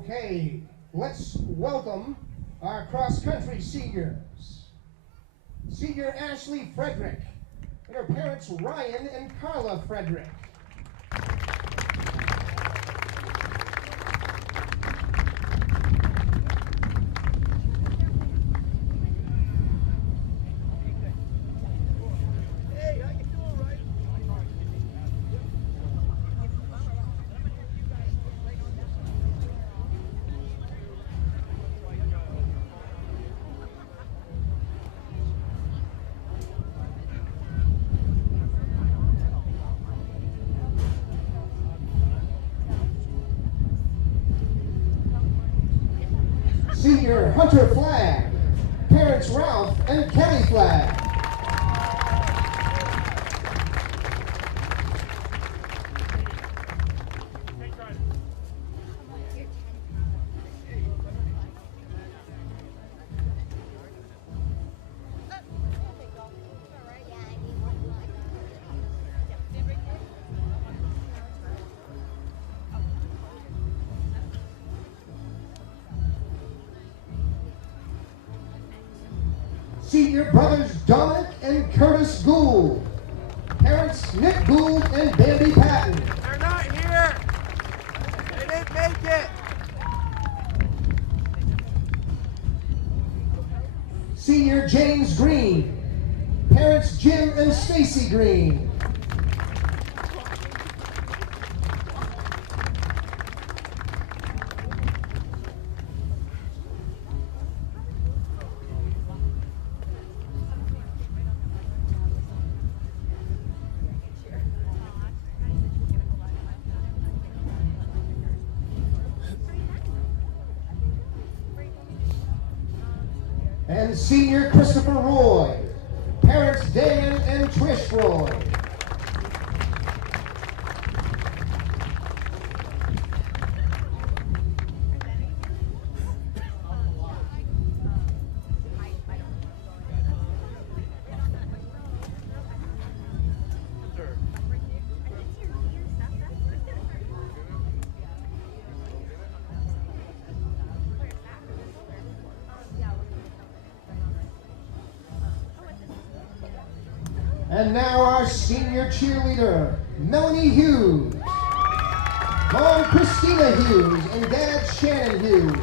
Okay, let's welcome our cross-country seniors. Senior Ashley Frederick and her parents Ryan and Carla Frederick. Senior Hunter Flagg, parents Ralph and Kelly Flagg. Senior brothers Dominic and Curtis Gould, parents Nick Gould and Bambi Patton. They're not here. They didn't make it. Senior James Green, parents Jim and Stacy Green. And Senior Christopher Roy, parents Dan and Trish Roy. And now our senior cheerleader, Melanie Hughes, Mom Christina Hughes, and Dad Shannon Hughes.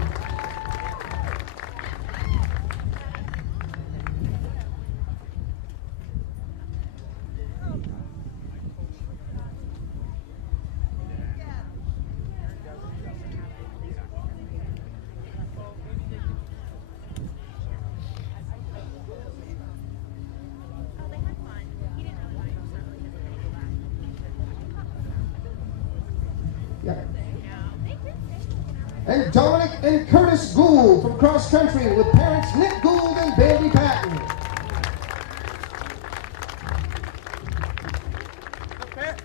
And Dominic and Curtis Gould from cross country with parents Nick Gould and Bambi Patton.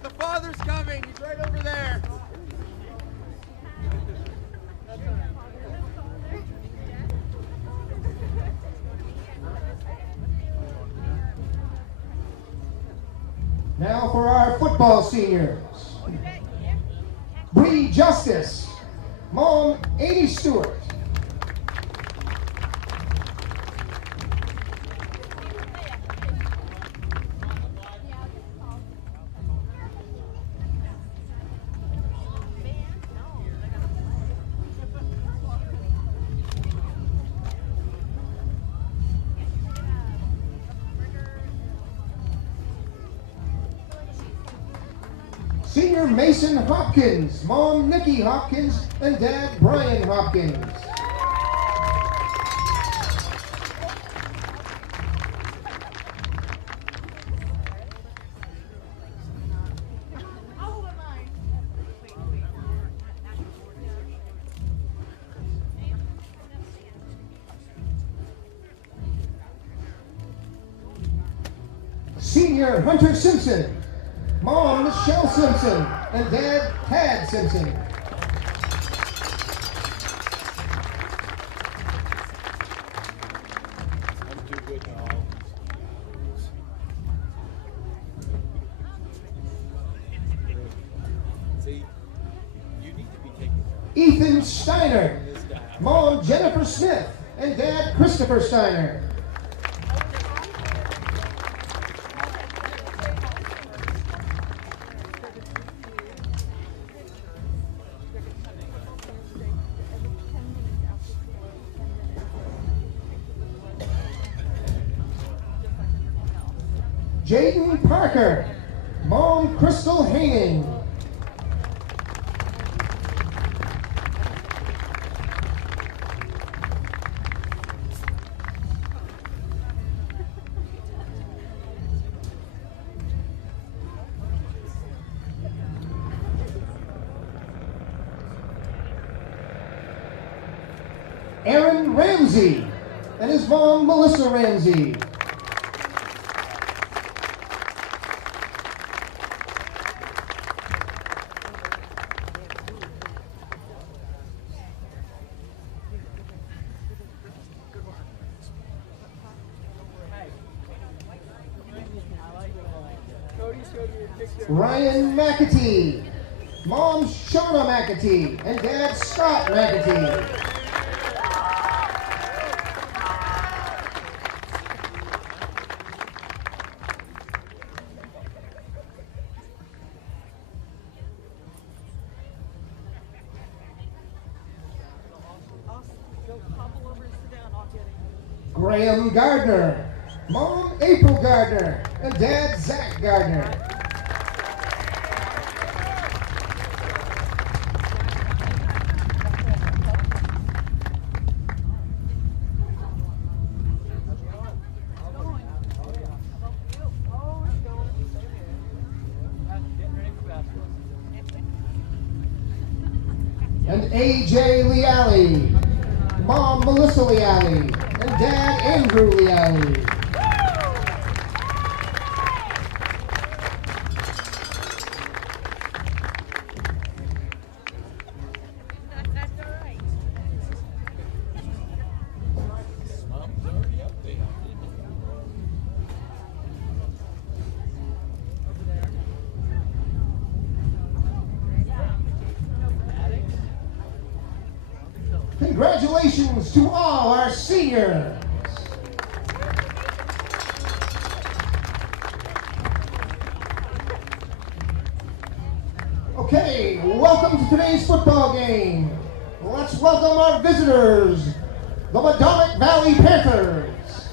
The father's coming. He's right over there. Now for our football seniors. Bree Justice, Mom Amy Stewart. Senior Mason Hopkins, Mom Nikki Hopkins, and Dad Brian Hopkins. Senior Hunter Simpson, Mom Michelle Simpson, and Dad Tad Simpson. I'm too good now. See, you need to be taking care of Ethan Steiner, Mom Jennifer Smith, and Dad Christopher Steiner. Jaden Parker, Mom Crystal Haining. Aaron Ramsey and his mom Melissa Ramsey. Ryan McAtee, Mom Shauna McAtee, and Dad Scott McAtee. Graham Gardner, Mom April Gardner, and Dad Zach Gardner. And AJ Leali, Mom Melissa Leali, and Dad Andrew Leali. Congratulations to all our seniors. Okay, welcome to today's football game. Let's welcome our visitors, the Medomak Valley Panthers.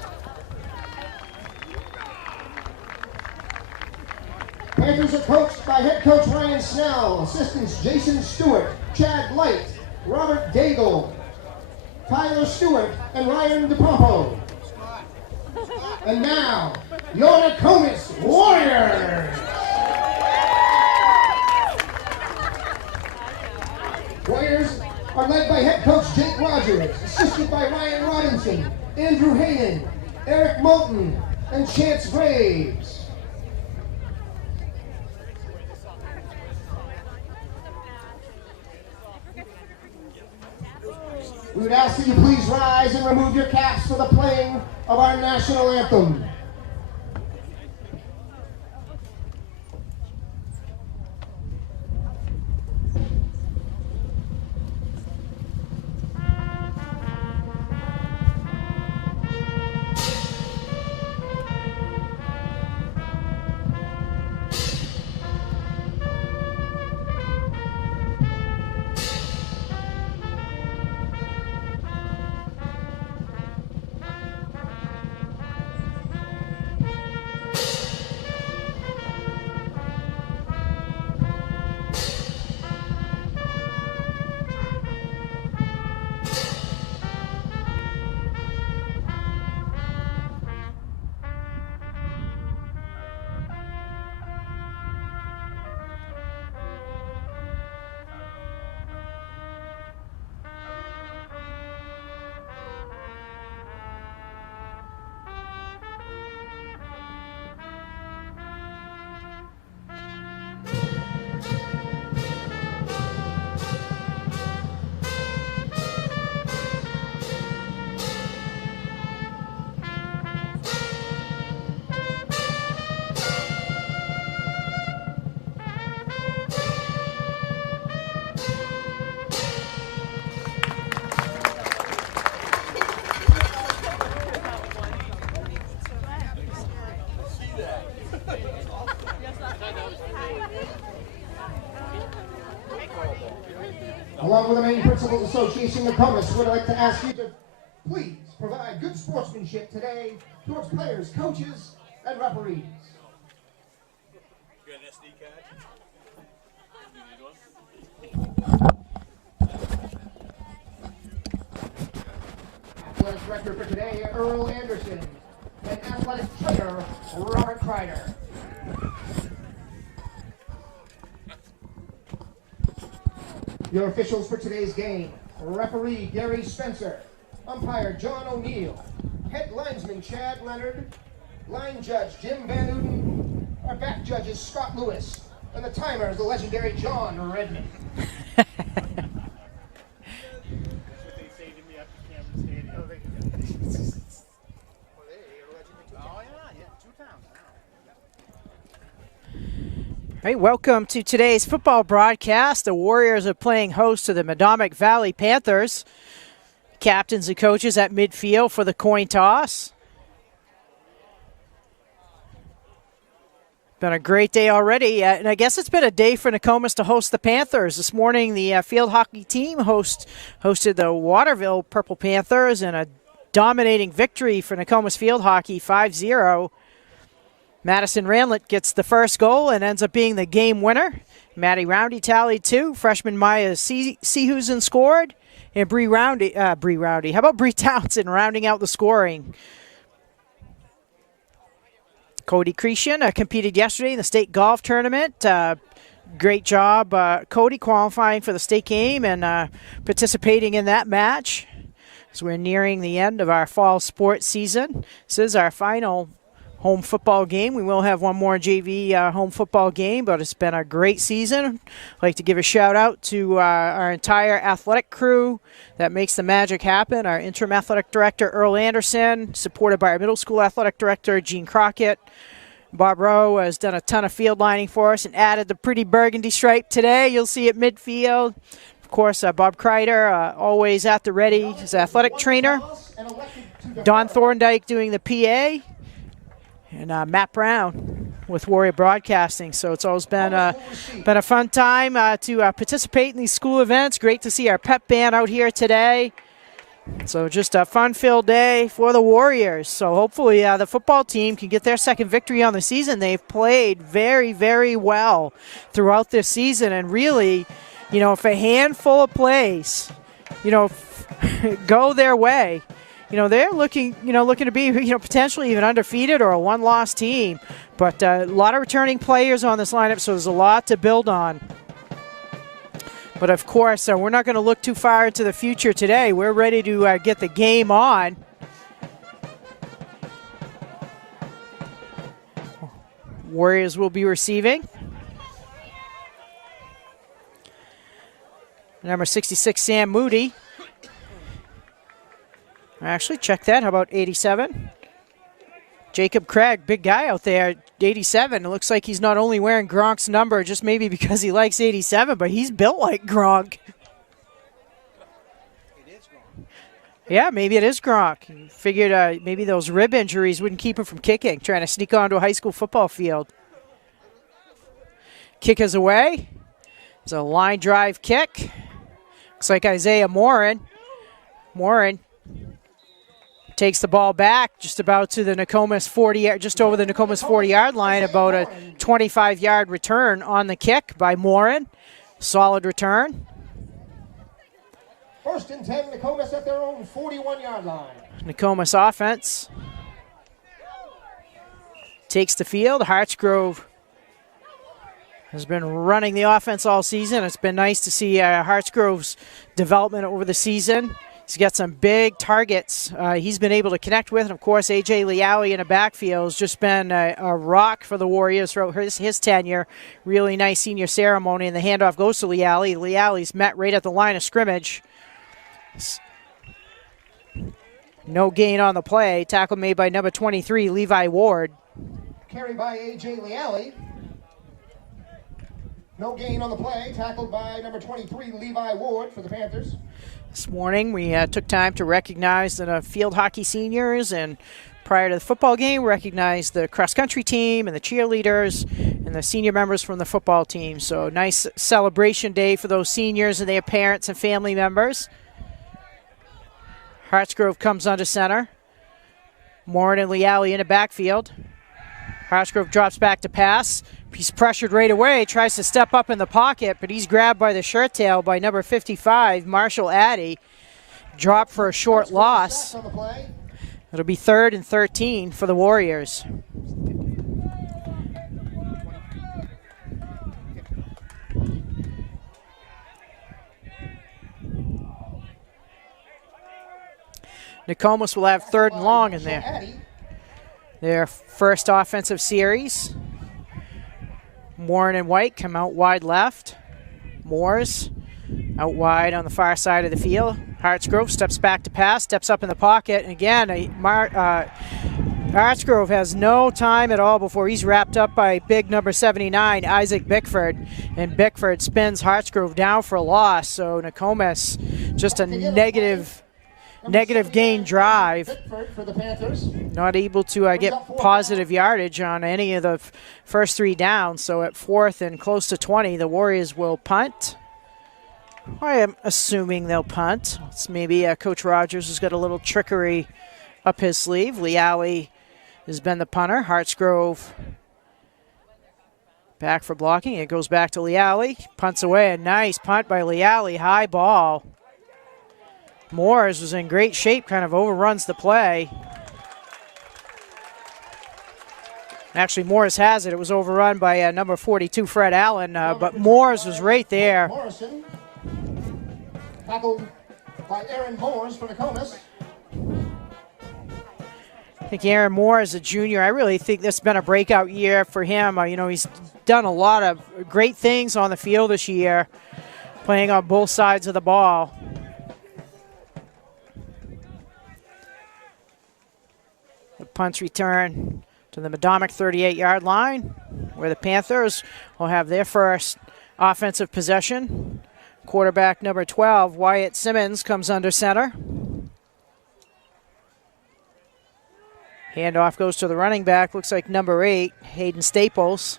Panthers are coached by head coach Ryan Snell, assistants Jason Stewart, Chad Light, Robert Daigle, Tyler Stewart, and Ryan DePompo. And now, your Nokomis Warriors! Warriors are led by head coach Jake Rogers, assisted by Ryan Robinson, Andrew Hayden, Eric Moulton, and Chance Graves. We would ask that you please rise and remove your caps for the playing of our national anthem. Along with the Maine Principals Association, Nokomis would like to ask you to please provide good sportsmanship today towards players, coaches, and referees. Got an SD card? Athletic director for today, Earl Anderson, and athletic trainer, Robert Kreider. Your officials for today's game: referee Gary Spencer, umpire John O'Neill, head linesman Chad Leonard, line judge Jim Van Uden, our back judges Scott Lewis, and the timer is the legendary John Redman. All right, welcome to today's football broadcast. The Warriors are playing host to the Medomak Valley Panthers. Captains and coaches at midfield for the coin toss. Been a great day already, and I guess it's been a day for Nokomis to host the Panthers. This morning, the field hockey team hosted the Waterville Purple Panthers in a dominating victory for Nokomis field hockey, 5-0. Madison Ranlett gets the first goal and ends up being the game winner. Maddie Roundy tallied 2. Freshman Maya Seahusen scored. And Bree Roundy. How about Bree Townsend rounding out the scoring? Cody Cretion competed yesterday in the state golf tournament. Great job, Cody, qualifying for the state game and participating in that match. So we're nearing the end of our fall sports season. This is our final home football game. We will have one more JV home football game, but it's been a great season. I'd like to give a shout out to our entire athletic crew that makes the magic happen. Our interim athletic director, Earl Anderson, supported by our middle school athletic director, Gene Crockett. Bob Rowe has done a ton of field lining for us and added the pretty burgundy stripe today. You'll see at midfield. Of course, Bob Kreider, always at the ready, his athletic trainer. Don Thorndike doing the PA. And Matt Brown with Warrior Broadcasting. So it's always been a fun time to participate in these school events. Great to see our pep band out here today. So just a fun-filled day for the Warriors. So hopefully the football team can get their second victory on the season. They've played very, very well throughout this season. And really, if a handful of plays, go their way, they're looking to be, potentially even undefeated or a one-loss team. But a lot of returning players on this lineup, so there's a lot to build on. But, of course, we're not going to look too far into the future today. We're ready to get the game on. Warriors will be receiving. Number 66, Sam Moody. Actually, check that. How about 87? Jacob Craig, big guy out there, 87. It looks like he's not only wearing Gronk's number just maybe because he likes 87, but he's built like Gronk. It is Gronk. Yeah, maybe it is Gronk. He figured maybe those rib injuries wouldn't keep him from kicking, trying to sneak onto a high school football field. Kick is away. It's a line drive kick. Looks like Isaiah Morin takes the ball back just about to the Nokomis 40, just over the Nokomis 40-yard line, about a 25-yard return on the kick by Morin. Solid return. 1st and 10, Nokomis at their own 41-yard line. Nokomis offense takes the field. Hartsgrove has been running the offense all season. It's been nice to see Hartsgrove's development over the season. He's got some big targets he's been able to connect with. And, of course, A.J. Lealy in the backfield has just been a rock for the Warriors throughout his tenure. Really nice senior ceremony, and the handoff goes to Lealy. Lealy's met right at the line of scrimmage. No gain on the play. Tackle made by number 23, Levi Ward. Carried by A.J. Lealy. No gain on the play. Tackled by number 23, Levi Ward for the Panthers. This morning we took time to recognize the field hockey seniors and prior to the football game, recognized the cross-country team and the cheerleaders and the senior members from the football team. So nice celebration day for those seniors and their parents and family members. Hartsgrove comes under center. Morin and Leali in the backfield. Hartsgrove drops back to pass. He's pressured right away, tries to step up in the pocket, but he's grabbed by the shirt tail by number 55, Marshall Addy. Dropped for a short loss. It'll be 3rd and 13 for the Warriors. Nokomis will have 3rd and long in there. Their first offensive series. Morin and White come out wide left. Moores out wide on the far side of the field. Hartsgrove steps back to pass, steps up in the pocket, and again, Hartsgrove has no time at all before he's wrapped up by big number 79, Isaac Bickford, and Bickford spins Hartsgrove down for a loss. So Nokomis, just a negative gain drive. For the Panthers. Not able to get positive yardage on any of the first 3 downs. So at 4th and close to 20, the Warriors will punt. I am assuming they'll punt. It's maybe Coach Rogers has got a little trickery up his sleeve. Leali has been the punter. Hartsgrove back for blocking. It goes back to Leali. Punts away. A nice punt by Leali. High ball. Moores was in great shape, kind of overruns the play. Actually, Moores has it. It was overrun by number 42, Fred Allen, but Moores was right there. Morrison, tackled by Aaron Moores for Nokomis. I think Aaron Moore is a junior. I really think this has been a breakout year for him. He's done a lot of great things on the field this year, playing on both sides of the ball. The punt's return to the Medomak 38-yard line, where the Panthers will have their first offensive possession. Quarterback number 12, Wyatt Simmons, comes under center. Handoff goes to the running back. Looks like number 8, Hayden Staples.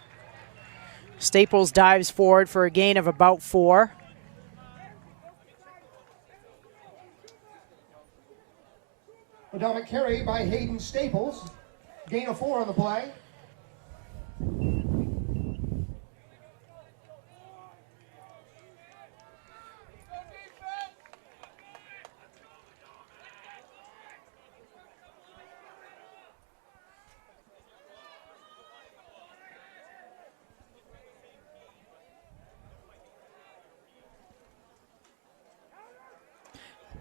Staples dives forward for a gain of about 4. Medomak carry by Hayden Staples. Gain of 4 on the play.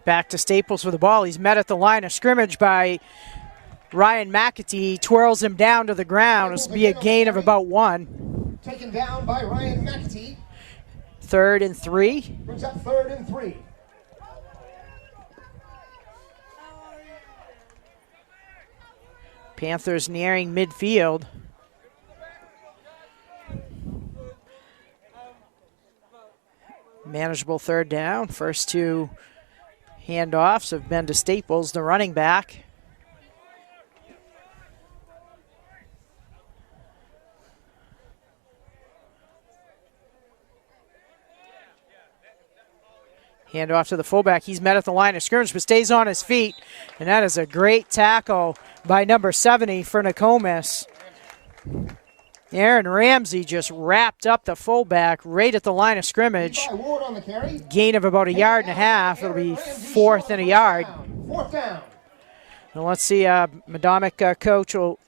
Back to Staples for the ball. He's met at the line of scrimmage by Ryan McAtee. Twirls him down to the ground. This will be a gain of about 1. Taken down by Ryan McAtee. 3rd and 3. Brings up 3rd and 3. Panthers nearing midfield. Manageable 3rd down. First 2 handoffs have been to Staples, the running back. Handoff to the fullback. He's met at the line of scrimmage, but stays on his feet. And that is a great tackle by number 70 for Nokomis. Aaron Ramsey just wrapped up the fullback right at the line of scrimmage. Gain of about 1.5 yards. It'll be 4th and a yard. 4th down. Now let's see, Medomak coach will,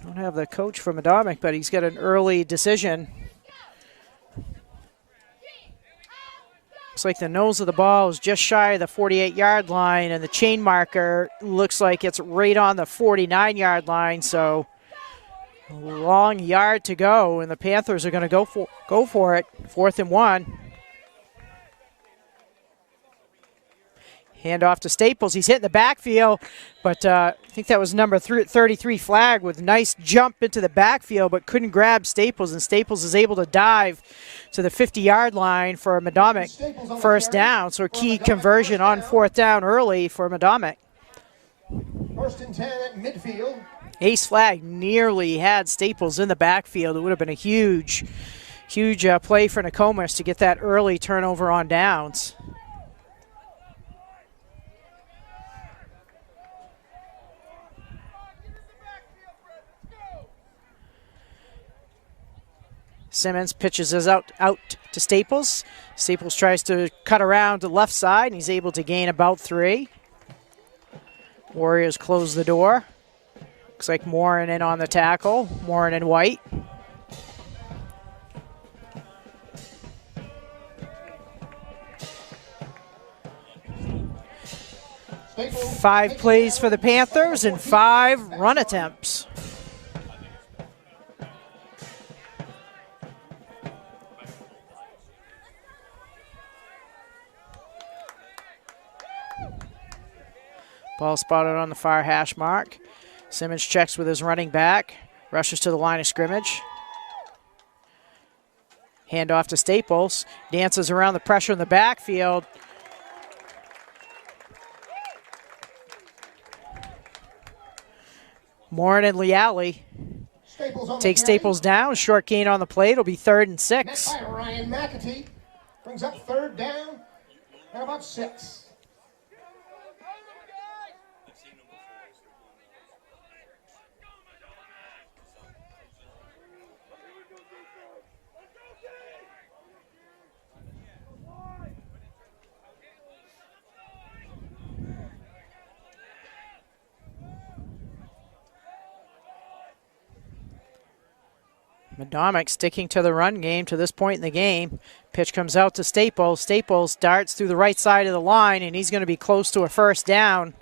I don't have the coach for Medomak, but he's got an early decision. Looks like the nose of the ball is just shy of the 48-yard line, and the chain marker looks like it's right on the 49-yard line, so long yard to go, and the Panthers are going to go for it. 4th and 1. Handoff to Staples. He's hitting the backfield, but I think that was number 33 flag with a nice jump into the backfield, but couldn't grab Staples, and Staples is able to dive to the 50-yard line for a Medomak first down. So a key conversion on 4th down early for Medomak. First and 10 at midfield. Ace flag nearly had Staples in the backfield. It would have been a huge play for Nokomis to get that early turnover on downs. Simmons pitches us out to Staples. Staples tries to cut around to the left side, and he's able to gain about 3. Warriors close the door. Looks like Morin in on the tackle. Morin in white. Staples 5 plays for the Panthers and 5 run attempts. Ball spotted on the far hash mark. Simmons checks with his running back. Rushes to the line of scrimmage. Handoff to Staples. Dances around the pressure in the backfield. Morin and Leali take Staples down. Short gain on the play. It'll be 3rd and 6. Met by Ryan McAtee. Brings up 3rd down and about 6. Medomak sticking to the run game to this point in the game. Pitch comes out to Staples. Staples darts through the right side of the line, and he's going to be close to a 1st down.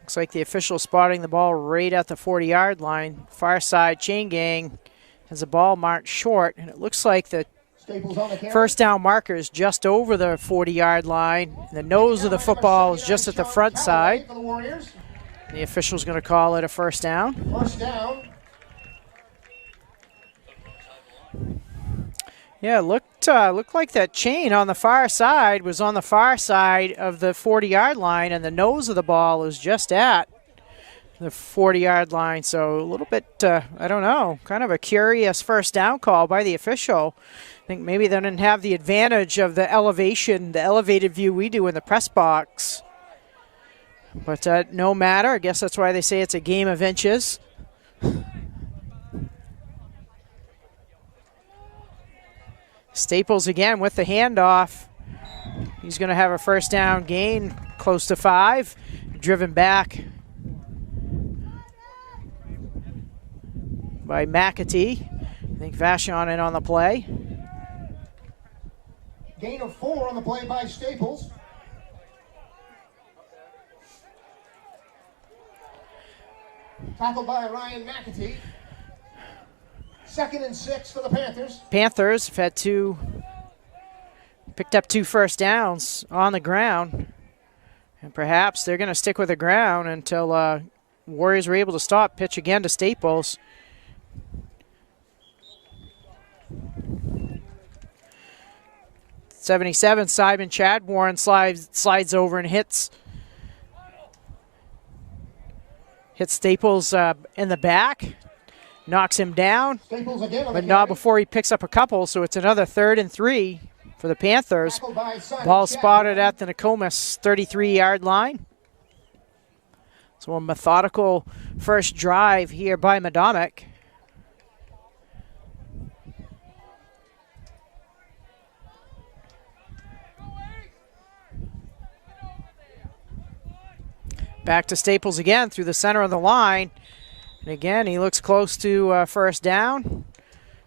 Looks like the official spotting the ball right at the 40-yard line. Far side chain gang has the ball marked short, and it looks like the 1st down marker is just over the 40-yard line. The nose of the football is just at the front side. The official's going to call it a 1st down. 1st down. Yeah, it looked like that chain on the far side was on the far side of the 40-yard line, and the nose of the ball is just at the 40-yard line. So a little bit, I don't know, kind of a curious 1st down call by the official. I think maybe they didn't have the advantage of the elevation, the elevated view we do in the press box. But no matter. I guess that's why they say it's a game of inches. Staples again with the handoff. He's going to have a 1st down gain, close to 5. Driven back by McAtee. I think Vachon in on the play. Gain of 4 on the play by Staples. Tackled by Ryan McAtee. 2nd and 6 for the Panthers. Panthers have picked up 2 1st downs on the ground. And perhaps they're going to stick with the ground until Warriors were able to stop. Pitch again to Staples. '77, Simon Chadwarren slides over and hits Staples in the back. Knocks him down, but not before he picks up a couple, so it's another 3rd and 3 for the Panthers. Ball spotted at the Nokomis 33-yard line. So a methodical first drive here by Medomak. Back to Staples again through the center of the line. And again, he looks close to 1st down,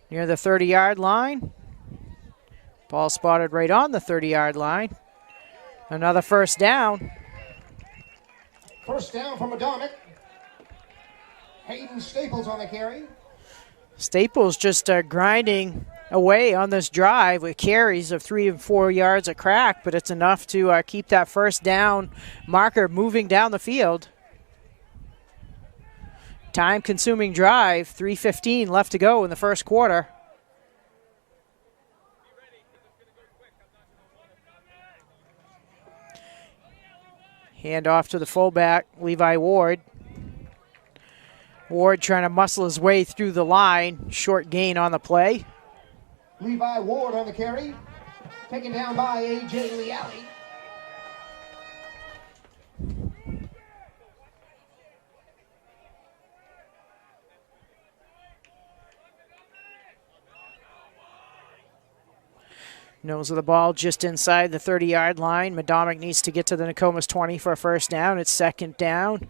near the 30-yard line. Ball spotted right on the 30-yard line. Another 1st down. 1st down from Medomak. Hayden Staples on the carry. Staples just grinding away on this drive with carries of 3 and 4 yards a crack, but it's enough to keep that 1st down marker moving down the field. Time-consuming drive, 3:15 left to go in the 1st quarter. Hand off to the fullback, Levi Ward. Ward trying to muscle his way through the line. Short gain on the play. Levi Ward on the carry. Taken down by A.J. Leally. Nose of the ball just inside the 30-yard line. Medomak needs to get to the Nokomis 20 for a first down. It's second down.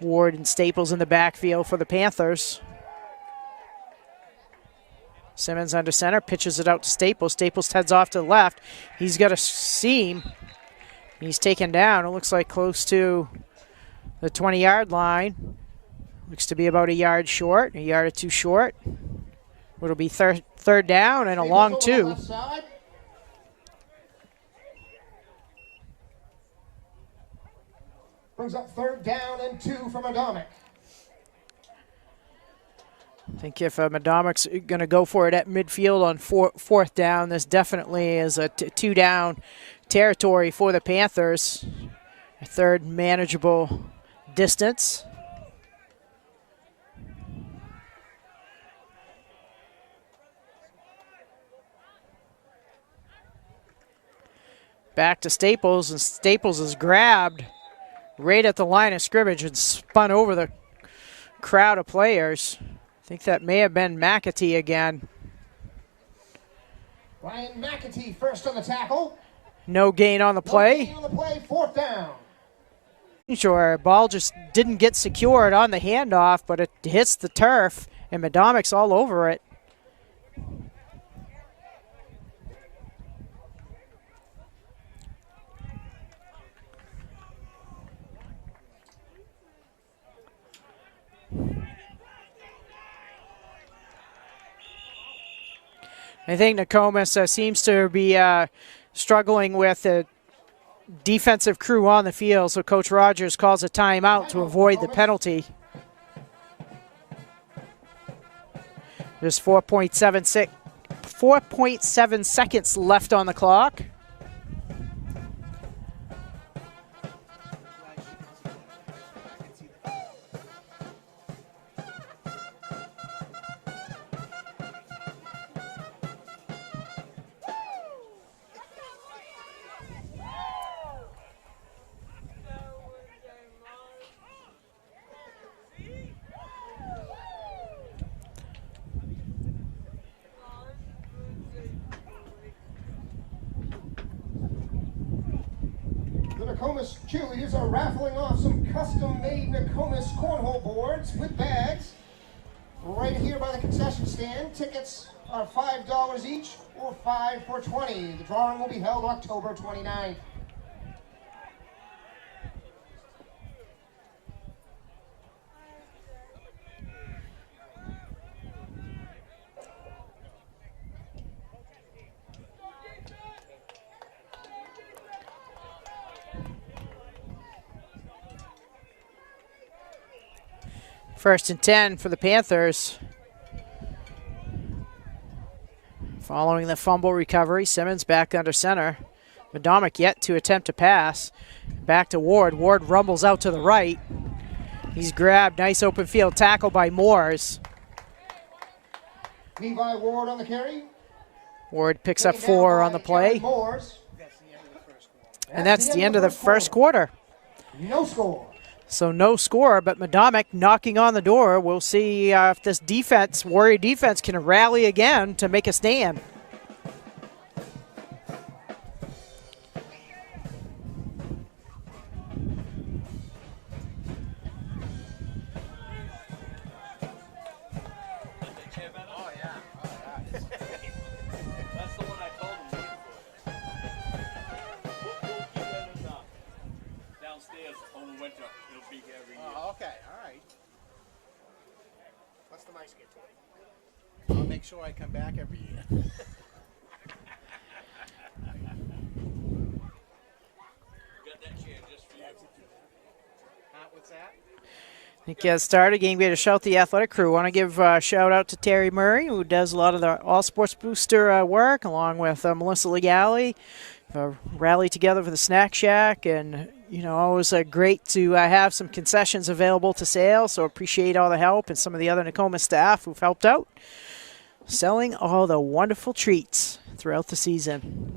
Ward and Staples in the backfield for the Panthers. Simmons under center, pitches it out to Staples. Staples heads off to the left. He's got a seam. He's taken down. It looks like close to the 20-yard line. Looks to be about a yard short, a yard or two short. It'll be third down and a long two. Brings up third down and 2 for Medomak. I think if Medomak's going to go for it at midfield on fourth down, this definitely is a two-down territory for the Panthers. A third manageable distance. Back to Staples, and Staples is grabbed right at the line of scrimmage and spun over the crowd of players. I think that may have been McAtee again. Ryan McAtee first on the tackle. No gain on the play. No gain on the play, fourth down. Sure, ball just didn't get secured on the handoff, but it hits the turf, and Medomak's all over it. I think Nokomis seems to be struggling with the defensive crew on the field, so Coach Rogers calls a timeout to avoid the penalty. There's 4.7 seconds left on the clock. Nokomis cheerleaders are raffling off some custom-made Nokomis cornhole boards with bags right here by the concession stand. Tickets are $5 each or 5 for $20. The drawing will be held October 29th. First and 10 for the Panthers. Following the fumble recovery, Simmons back under center. Medomak yet to attempt to pass. Back to Ward. Ward rumbles out to the right. He's grabbed. Nice open field tackle by Moores. Levi Ward on the carry. Ward picks up 4 on the play. And that's the end of the first quarter. No score. So no score, but Medomak knocking on the door. We'll see if this defense, Warrior defense, can rally again to make a stand. I'll make sure I come back every year. What's that? I think started game way to shout the athletic crew. Want to give a shout out to Terry Murray, who does a lot of the All Sports Booster work, along with Melissa Legale, rally together for the snack shack, and always great to have some concessions available to sale. So appreciate all the help and some of the other Nokomis staff who've helped out selling all the wonderful treats throughout the season.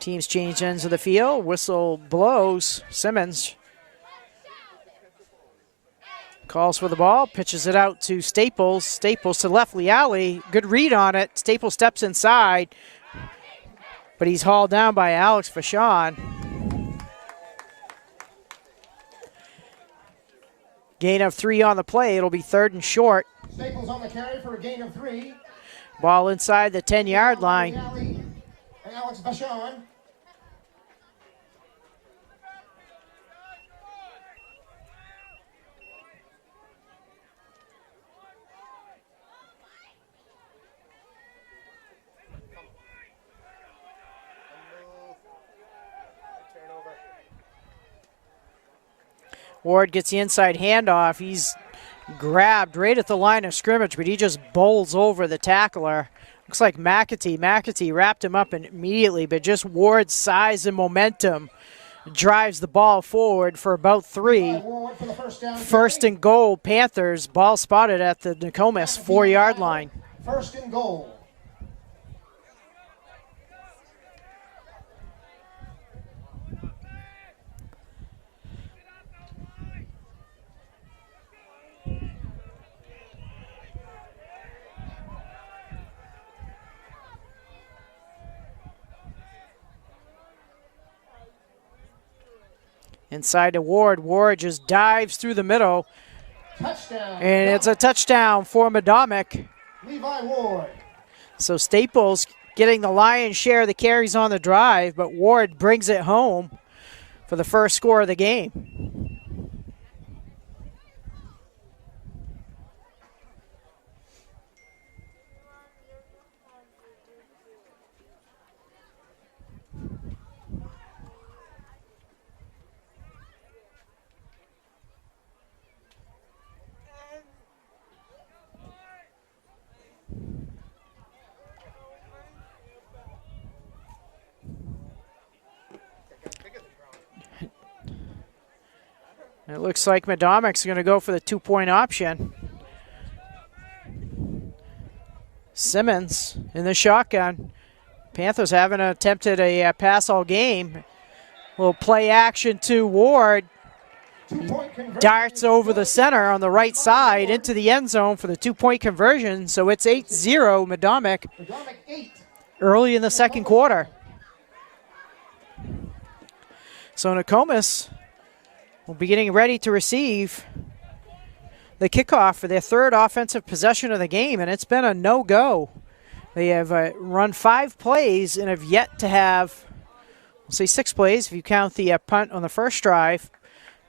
Teams change ends of the field. Whistle blows. Simmons calls for the ball, pitches it out to Staples. Staples to left, Leali. Good read on it. Staples steps inside, but he's hauled down by Alex Vachon. Gain of 3 on the play. It'll be 3rd and short. Staples on the carry for a gain of 3. Ball inside the 10-yard line. And Alex Vachon. Ward gets the inside handoff. He's grabbed right at the line of scrimmage, but he just bowls over the tackler. Looks like McAtee wrapped him up immediately, but just Ward's size and momentum drives the ball forward for about 3. First and goal, Panthers. Ball spotted at the Nokomis 4-yard line. First and goal. Inside to Ward. Ward just dives through the middle. Touchdown. And it's a touchdown for Medomak. Levi Ward. So Staples getting the lion's share of the carries on the drive, but Ward brings it home for the first score of the game. It looks like Medomak's going to go for the 2-point option. Simmons in the shotgun. Panthers haven't attempted a pass all game. Little play action to Ward. Darts over the center on the right side into the end zone for the 2-point conversion. So it's 8-0 Medomak early in the second quarter. So Nokomis will be getting ready to receive the kickoff for their 3rd offensive possession of the game, and it's been a no-go. They have run 5 plays and have yet to have, we'll say 6 plays if you count the punt on the first drive.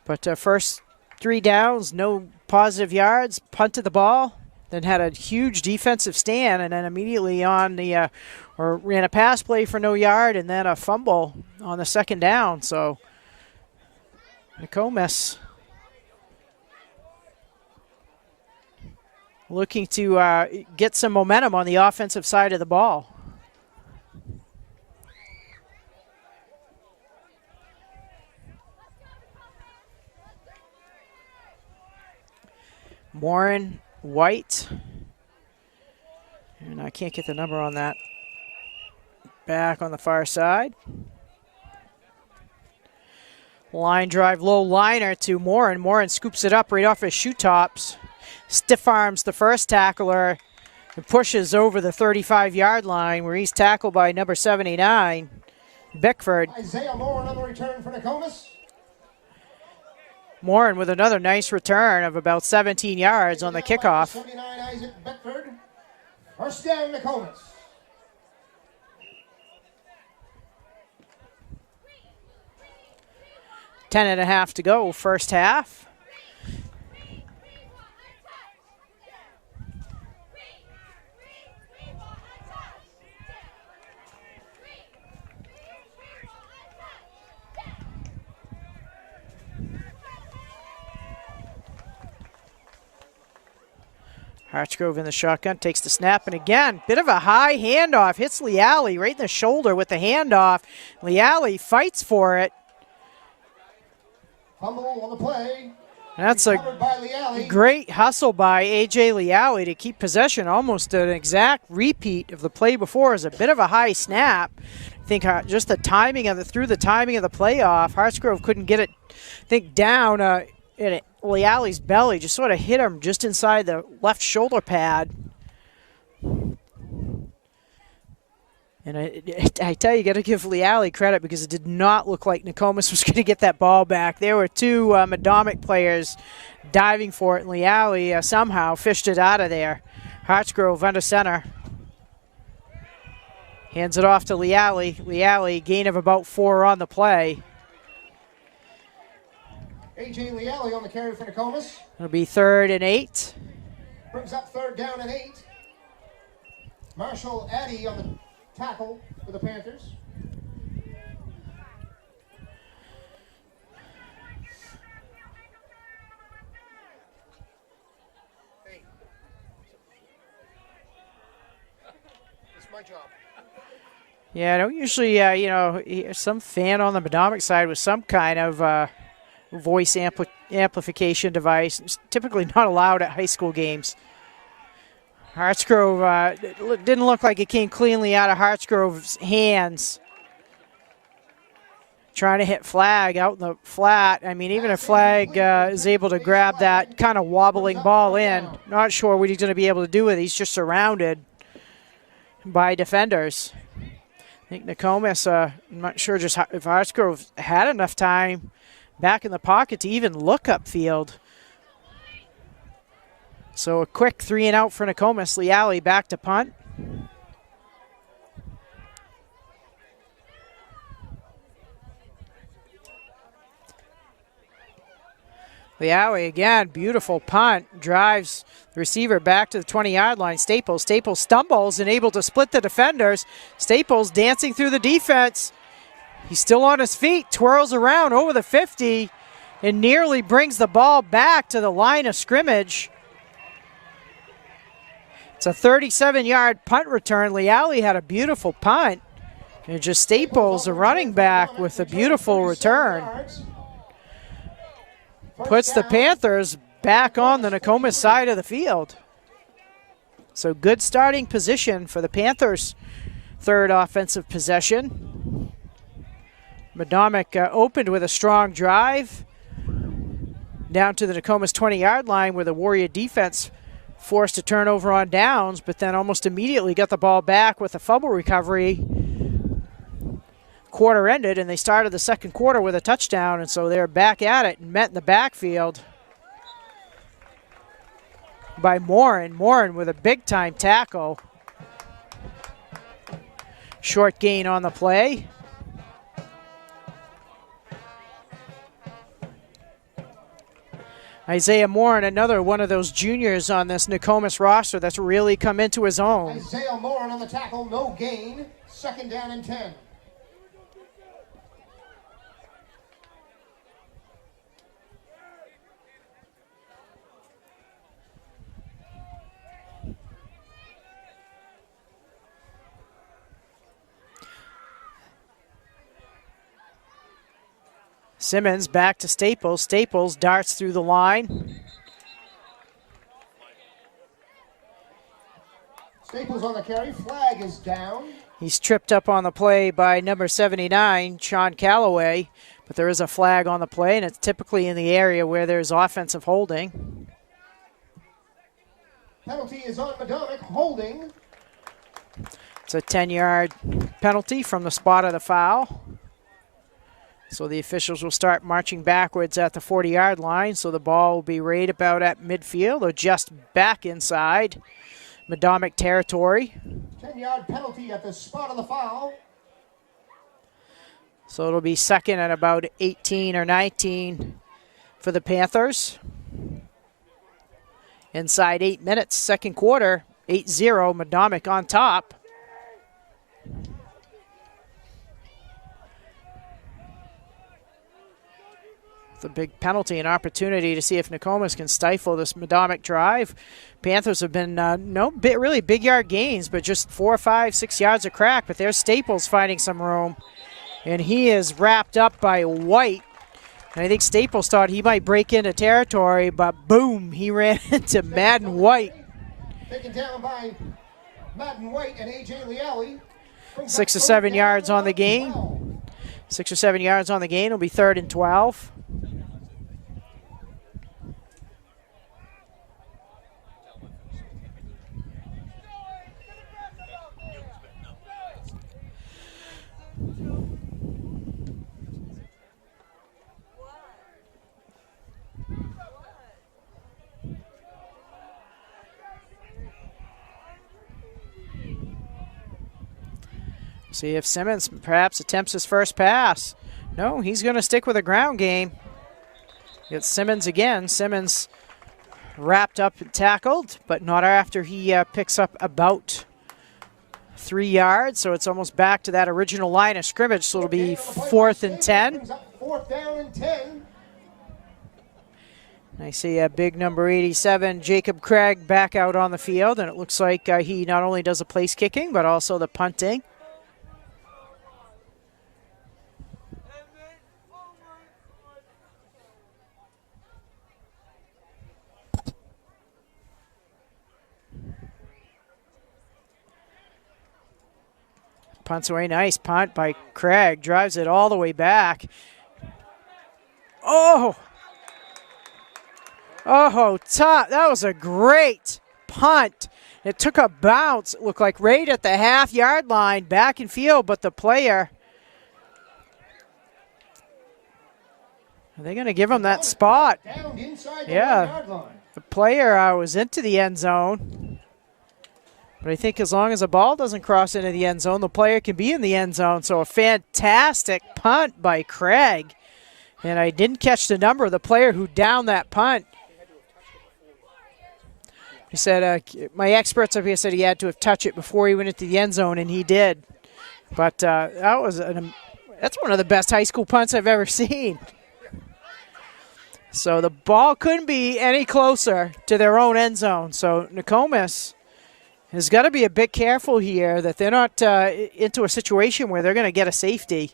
But first 3 downs, no positive yards, punted the ball, then had a huge defensive stand, and then immediately on the, or ran a pass play for no yard, and then a fumble on the 2nd down. So Nokomis looking to get some momentum on the offensive side of the ball. Morin, White, and I can't get the number on that. Back on the far side. Line drive, low liner to Morin. Morin scoops it up right off his shoe tops. Stiff arms the first tackler and pushes over the 35-yard line where he's tackled by number 79, Beckford. Isaiah Morin on the return for Nokomis. Morin with another nice return of about 17 yards on the kickoff. 79 Isaac Beckford. First down Nokomis. Ten and a half to go, first half. Hartsgrove in the shotgun, takes the snap, and again, bit of a high handoff. Hits Leali right in the shoulder with the handoff. Leali fights for it. Fumble on the play. That's a Recovered by Leali. great hustle by A.J. Leali to keep possession, almost an exact repeat of the play before. Is a bit of a high snap. I think just the timing of through the timing of the playoff, Hartsgrove couldn't get it, I think, down in Leali's belly, just sort of hit him just inside the left shoulder pad. And I tell you, got to give Leali credit because it did not look like Nokomis was going to get that ball back. There were two Medomak players diving for it, and Leali somehow fished it out of there. Hartsgrove under center. Hands it off to Leali. Leali, gain of about 4 on the play. A.J. Leali on the carry for Nokomis. It'll be 3rd and 8. Brings up 3rd down and 8. Marshall Addy on the tackle for the Panthers. Hey. It's my job. Yeah, I don't usually, some fan on the Medomak side with some kind of voice amplification device. It's typically not allowed at high school games. Hartsgrove didn't look like it came cleanly out of Hartsgrove's hands. Trying to hit Flag out in the flat. I mean, even if Flag is able to grab that kind of wobbling ball in, not sure what he's going to be able to do with it. He's just surrounded by defenders. I think Nokomis, I'm not sure just if Hartsgrove had enough time back in the pocket to even look upfield. So a quick 3 and out for Nokomis. Leali back to punt. Leali again, beautiful punt, drives the receiver back to the 20-yard line. Staples stumbles and able to split the defenders. Staples dancing through the defense. He's still on his feet, twirls around over the 50 and nearly brings the ball back to the line of scrimmage. It's a 37-yard punt return. Leali had a beautiful punt. And just Staples, a running back, with a beautiful return. Puts the Panthers back on the Nokomis side of the field. So good starting position for the Panthers' 3rd offensive possession. Medomak opened with a strong drive down to the Nokomis 20-yard line where the Warrior defense forced a turnover on downs, but then almost immediately got the ball back with a fumble recovery. Quarter ended, and they started the 2nd quarter with a touchdown, and so they're back at it and met in the backfield by Morin. Morin with a big-time tackle. Short gain on the play. Isaiah Morin, another one of those juniors on this Nokomis roster that's really come into his own. Isaiah Morin on the tackle, no gain. 2nd down and 10. Simmons back to Staples. Staples darts through the line. Staples on the carry. Flag is down. He's tripped up on the play by number 79, Sean Calloway, but there is a flag on the play, and it's typically in the area where there's offensive holding. Penalty is on Medomak, holding. It's a 10-yard penalty from the spot of the foul. So the officials will start marching backwards at the 40-yard line, so the ball will be right about at midfield or just back inside Medomak territory. 10-yard penalty at the spot of the foul. So it'll be 2nd and about 18 or 19 for the Panthers. Inside 8 minutes, 2nd quarter, 8-0, Medomak on top. the big penalty, an opportunity to see if Nokomis can stifle this Medomak drive. Panthers have been really big yard gains, but just 4, 5, 6 yards of crack. But there's Staples finding some room, and he is wrapped up by White. And I think Staples thought he might break into territory, but boom, he ran into Madden White. Taken down by Madden White and A.J. Leali. 6 or 7 yards on the gain. 6 or 7 yards on the gain. It'll be 3rd and 12. See if Simmons perhaps attempts his first pass. No, he's going to stick with a ground game. It's Simmons again. Simmons wrapped up and tackled, but not after he picks up about 3 yards. So it's almost back to that original line of scrimmage. So it'll be 4th and 10. 4th down and 10. I see a big number 87, Jacob Craig, back out on the field. And it looks like he not only does the place kicking, but also the punting. Punts away, nice punt by Craig, drives it all the way back. Oh, top, that was a great punt. It took a bounce, it looked like right at the half-yard line, back in field, but the player, are they going to give him that spot? Down inside the Yeah, 1-yard line. the player was into the end zone. But I think as long as the ball doesn't cross into the end zone, the player can be in the end zone. So a fantastic punt by Craig. And I didn't catch the number of the player who downed that punt. He said, my experts up here said he had to have touched it before he went into the end zone, and he did. But that's one of the best high school punts I've ever seen. So the ball couldn't be any closer to their own end zone. So Nokomis has got to be a bit careful here that they're not into a situation where they're going to get a safety.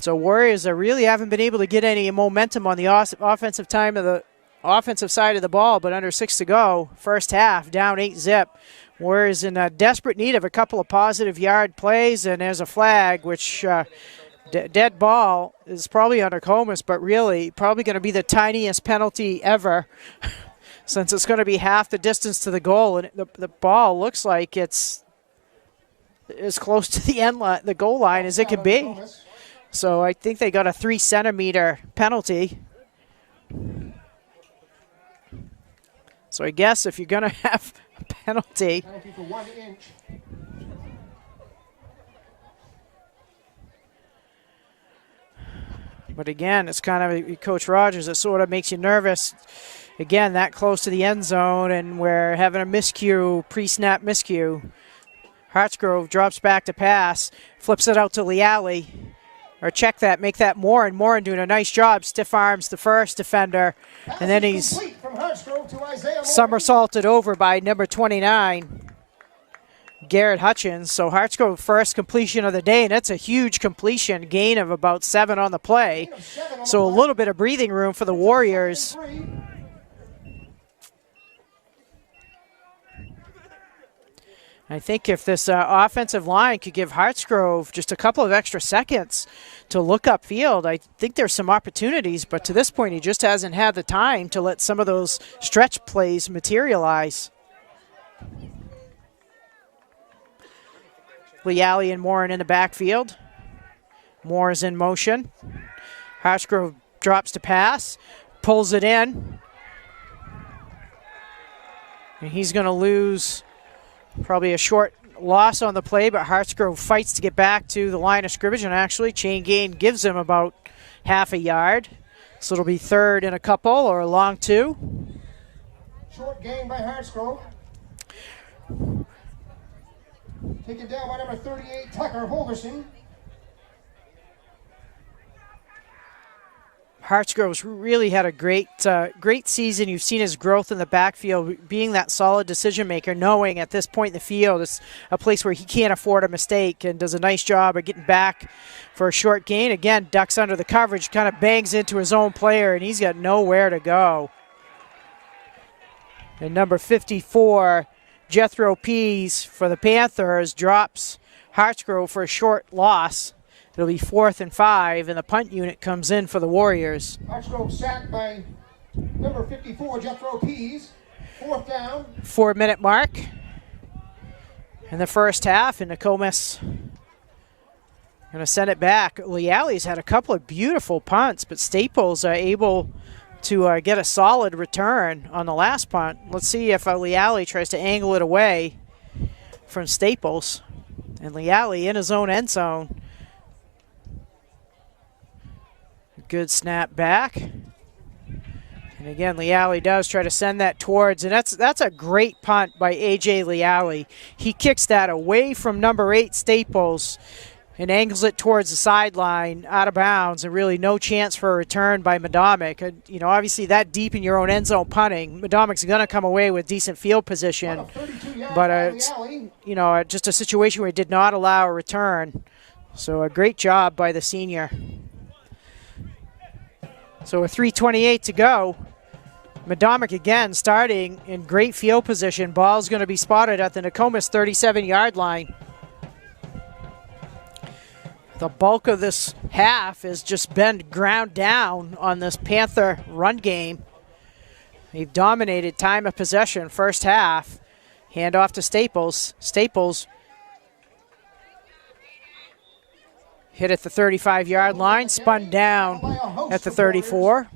So Warriors really haven't been able to get any momentum on the offensive side of the ball, but under 6 to go, first half, down 8-zip. Warriors in desperate need of a couple of positive yard plays, and there's a flag, which dead ball is probably on Nokomis, but really probably going to be the tiniest penalty ever. Since it's going to be half the distance to the goal, and the ball looks like it's as close to the goal line as it could be. So I think they got a 3-centimeter penalty. So I guess if you're going to have a penalty, Penalty for 1 inch. but again, it's kind of Coach Rogers. It sort of makes you nervous. Again, that close to the end zone, and we're having a miscue, pre-snap miscue. Hartsgrove drops back to pass, flips it out to Leali. Or check that, make that Morin. Morin doing a nice job. Stiff arms the first defender, and then he's somersaulted over by number 29, Garrett Hutchins. So Hartsgrove first completion of the day, and that's a huge completion, gain of about 7 on the play. So a little bit of breathing room for the Warriors. I think if this offensive line could give Hartsgrove just a couple of extra seconds to look upfield, I think there's some opportunities, but to this point, he just hasn't had the time to let some of those stretch plays materialize. Leali and Morin in the backfield. Moore is in motion. Hartsgrove drops to pass, pulls it in, and he's going to lose probably a short loss on the play, but Hartsgrove fights to get back to the line of scrimmage, and actually chain gain gives him about half a yard. So it'll be 3rd and a couple, or a long 2. Short gain by Hartsgrove. Taken down by number 38, Tucker Holderson. Hartsgrove's really had a great season. You've seen his growth in the backfield, being that solid decision maker, knowing at this point in the field it's a place where he can't afford a mistake, and does a nice job of getting back for a short gain. Again, ducks under the coverage, kind of bangs into his own player, and he's got nowhere to go. And number 54, Jethro Pease for the Panthers, drops Hartsgrove for a short loss. It'll be 4th and 5, and the punt unit comes in for the Warriors. Hartsgrove sacked by number 54, Jethro Pease. 4th down. 4-minute mark in the first half, and Nokomis going to send it back. Leali's had a couple of beautiful punts, but Staples are able to get a solid return on the last punt. Let's see if Leali tries to angle it away from Staples. And Leali in his own end zone. Good snap back. And again, Leali does try to send that towards, and that's a great punt by A.J. Leali. He kicks that away from number 8, Staples, and angles it towards the sideline, out of bounds, and really no chance for a return by Medomak. And, you know, obviously that deep in your own end zone punting, Medomak's going to come away with decent field position. But, it's, you know, just a situation where he did not allow a return. So a great job by the senior. So with 3:28 to go, Medomak again starting in great field position. Ball's going to be spotted at the Nokomis 37-yard line. The bulk of this half has just been ground down on this Panther run game. They've dominated time of possession first half. Hand off to Staples. Staples hit at the 35-yard line, spun down at the 34.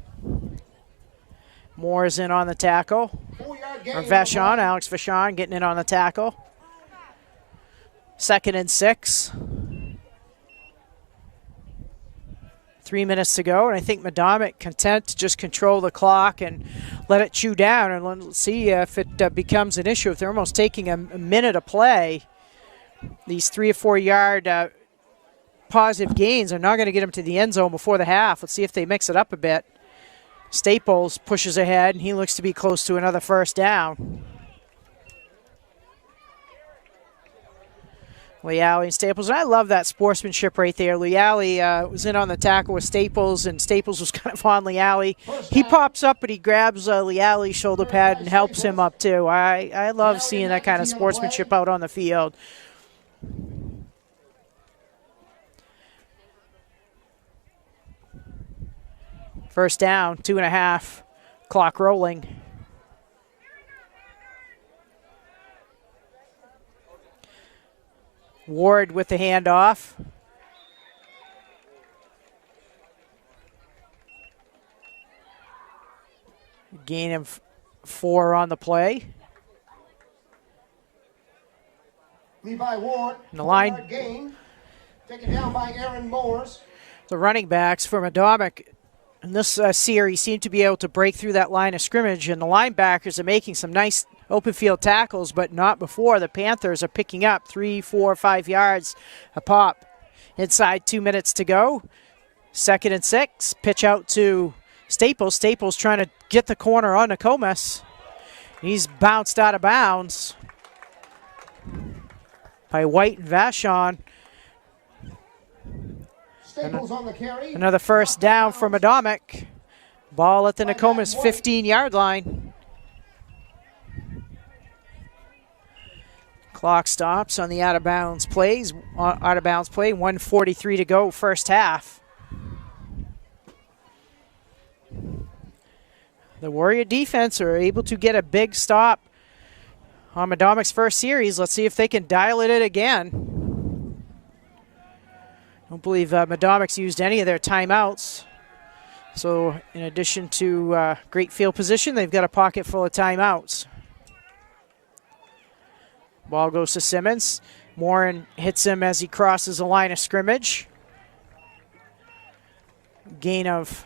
Moore's in on the tackle. Or Vachon, Alex Vachon getting in on the tackle. 2nd and 6. 3 minutes to go, and I think Medomak content to just control the clock and let it chew down, and let's see if it becomes an issue. If they're almost taking a minute of play, these 3 or 4 yard positive gains are not going to get them to the end zone before the half. Let's see if they mix it up a bit. Staples pushes ahead, and he looks to be close to another first down. Leali and Staples, and I love that sportsmanship right there. Leali was in on the tackle with Staples, and Staples was kind of on Leali. He pops up, but he grabs Leali's shoulder pad and helps him up too. I love seeing that kind of sportsmanship out on the field. First down, 2.5, clock rolling. Ward with the handoff. Gain of 4 on the play. Levi Ward, and the line gain, taken down by Aaron Moores. The running backs for Medomak in this series seem to be able to break through that line of scrimmage, and the linebackers are making some nice open field tackles, but not before the Panthers are picking up 3, 4, 5 yards a pop. Inside 2 minutes to go. 2nd and 6. Pitch out to Staples. Staples trying to get the corner on Nokomis. He's bounced out of bounds by White and Vachon. Staples on the carry. Another first down for Medomak. Ball at the Nokomis 15-yard line. Clock stops on the out-of-bounds play. 1:43 to go, first half. The Warrior defense are able to get a big stop on Medomak's first series. Let's see if they can dial it in again. Don't believe Medomak's used any of their timeouts. So in addition to great field position, they've got a pocket full of timeouts. Ball goes to Simmons. Morin hits him as he crosses the line of scrimmage. Gain of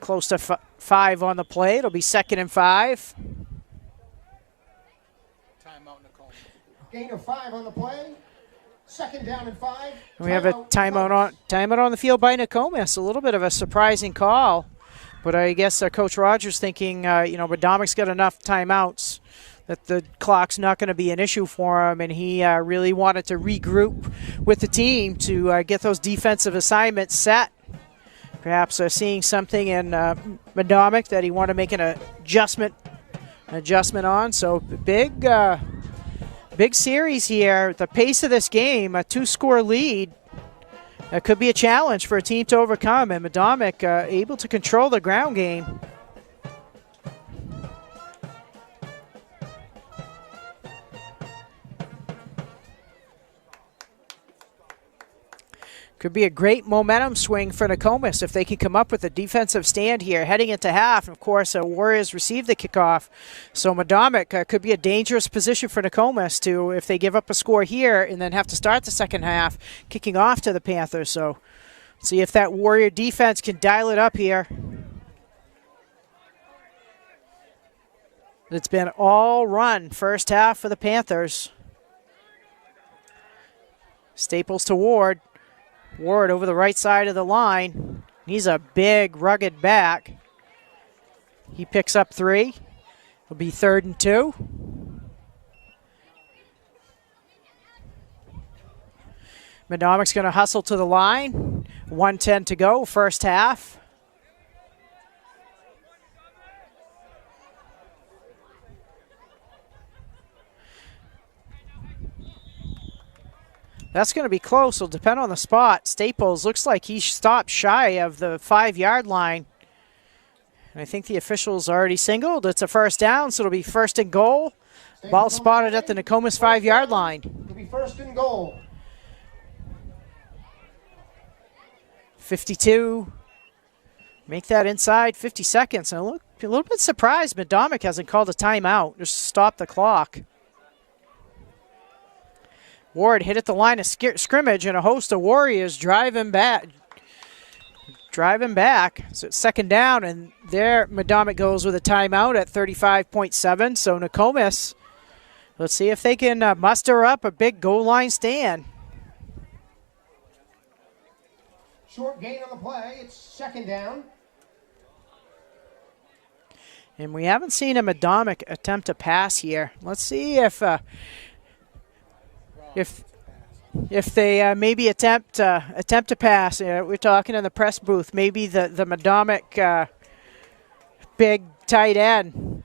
close to 5 on the play. It'll be 2nd and 5. Gain of 5 on the play. Second down and 5. We have a timeout on the field by Nokomis. A little bit of a surprising call, but I guess Coach Rogers thinking, Medomac's got enough timeouts that the clock's not going to be an issue for him, and he really wanted to regroup with the team to get those defensive assignments set. Perhaps seeing something in Medomak that he wanted to make an adjustment on. So big series here. The pace of this game, a 2-score lead, could be a challenge for a team to overcome, and Medomak able to control the ground game. Could be a great momentum swing for Nokomis if they can come up with a defensive stand here heading into half. Of course, Warriors receive the kickoff, so Medomak could be a dangerous position for Nokomis to, if they give up a score here and then have to start the second half kicking off to the Panthers. So see if that Warrior defense can dial it up here. It's been all run first half for the Panthers. Staples to Ward. Ward over the right side of the line. He's a big, rugged back. He picks up 3. It'll be 3rd and 2. Medomak's going to hustle to the line. 1:10 to go, first half. That's going to be close. It'll depend on the spot. Staples looks like he stopped shy of the 5-yard line. And I think the officials already singled. It's a first down, so it'll be 1st and goal. Ball spotted at the Nokomis 5-yard line. It'll be 1st and goal. 52. Make that inside 50 seconds. And I look a little bit surprised Medomak hasn't called a timeout. Just stop the clock. Ward hit at the line of scrimmage, and a host of Warriors drive him back. So it's 2nd down, and there Medomak goes with a timeout at 35.7. So Nokomis, let's see if they can muster up a big goal line stand. Short gain on the play. It's 2nd down. And we haven't seen a Medomak attempt to pass here. Let's see if they maybe attempt to pass. We're talking in the press booth. Maybe the Medomak big tight end,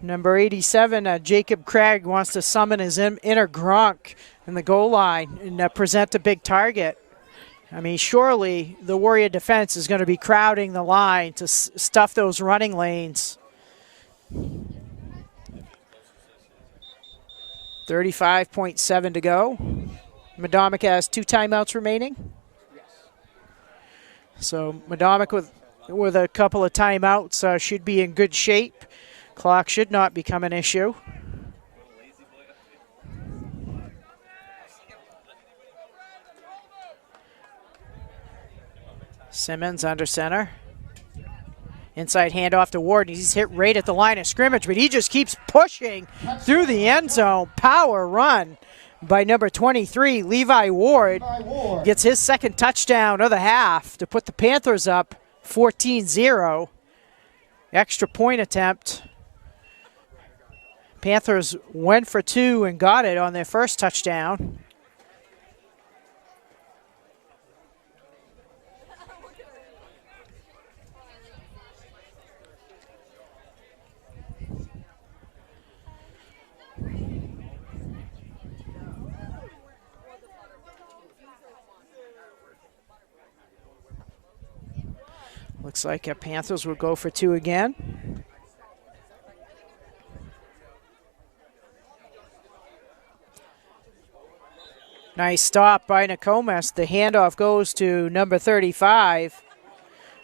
number 87, Jacob Craig, wants to summon his inner Gronk in the goal line and present a big target. I mean, surely the Warrior defense is going to be crowding the line to stuff those running lanes. 35.7 to go. Medomak has 2 timeouts remaining. So Medomak with a couple of timeouts should be in good shape. Clock should not become an issue. Simmons under center. Inside handoff to Ward. He's hit right at the line of scrimmage, but he just keeps pushing through the end zone. Power run by number 23, Levi Ward. Gets his 2nd touchdown of the half to put the Panthers up 14-0. Extra point attempt. Panthers went for 2 and got it on their first touchdown. Looks like Panthers will go for 2 again. Nice stop by Nokomis. The handoff goes to number 35,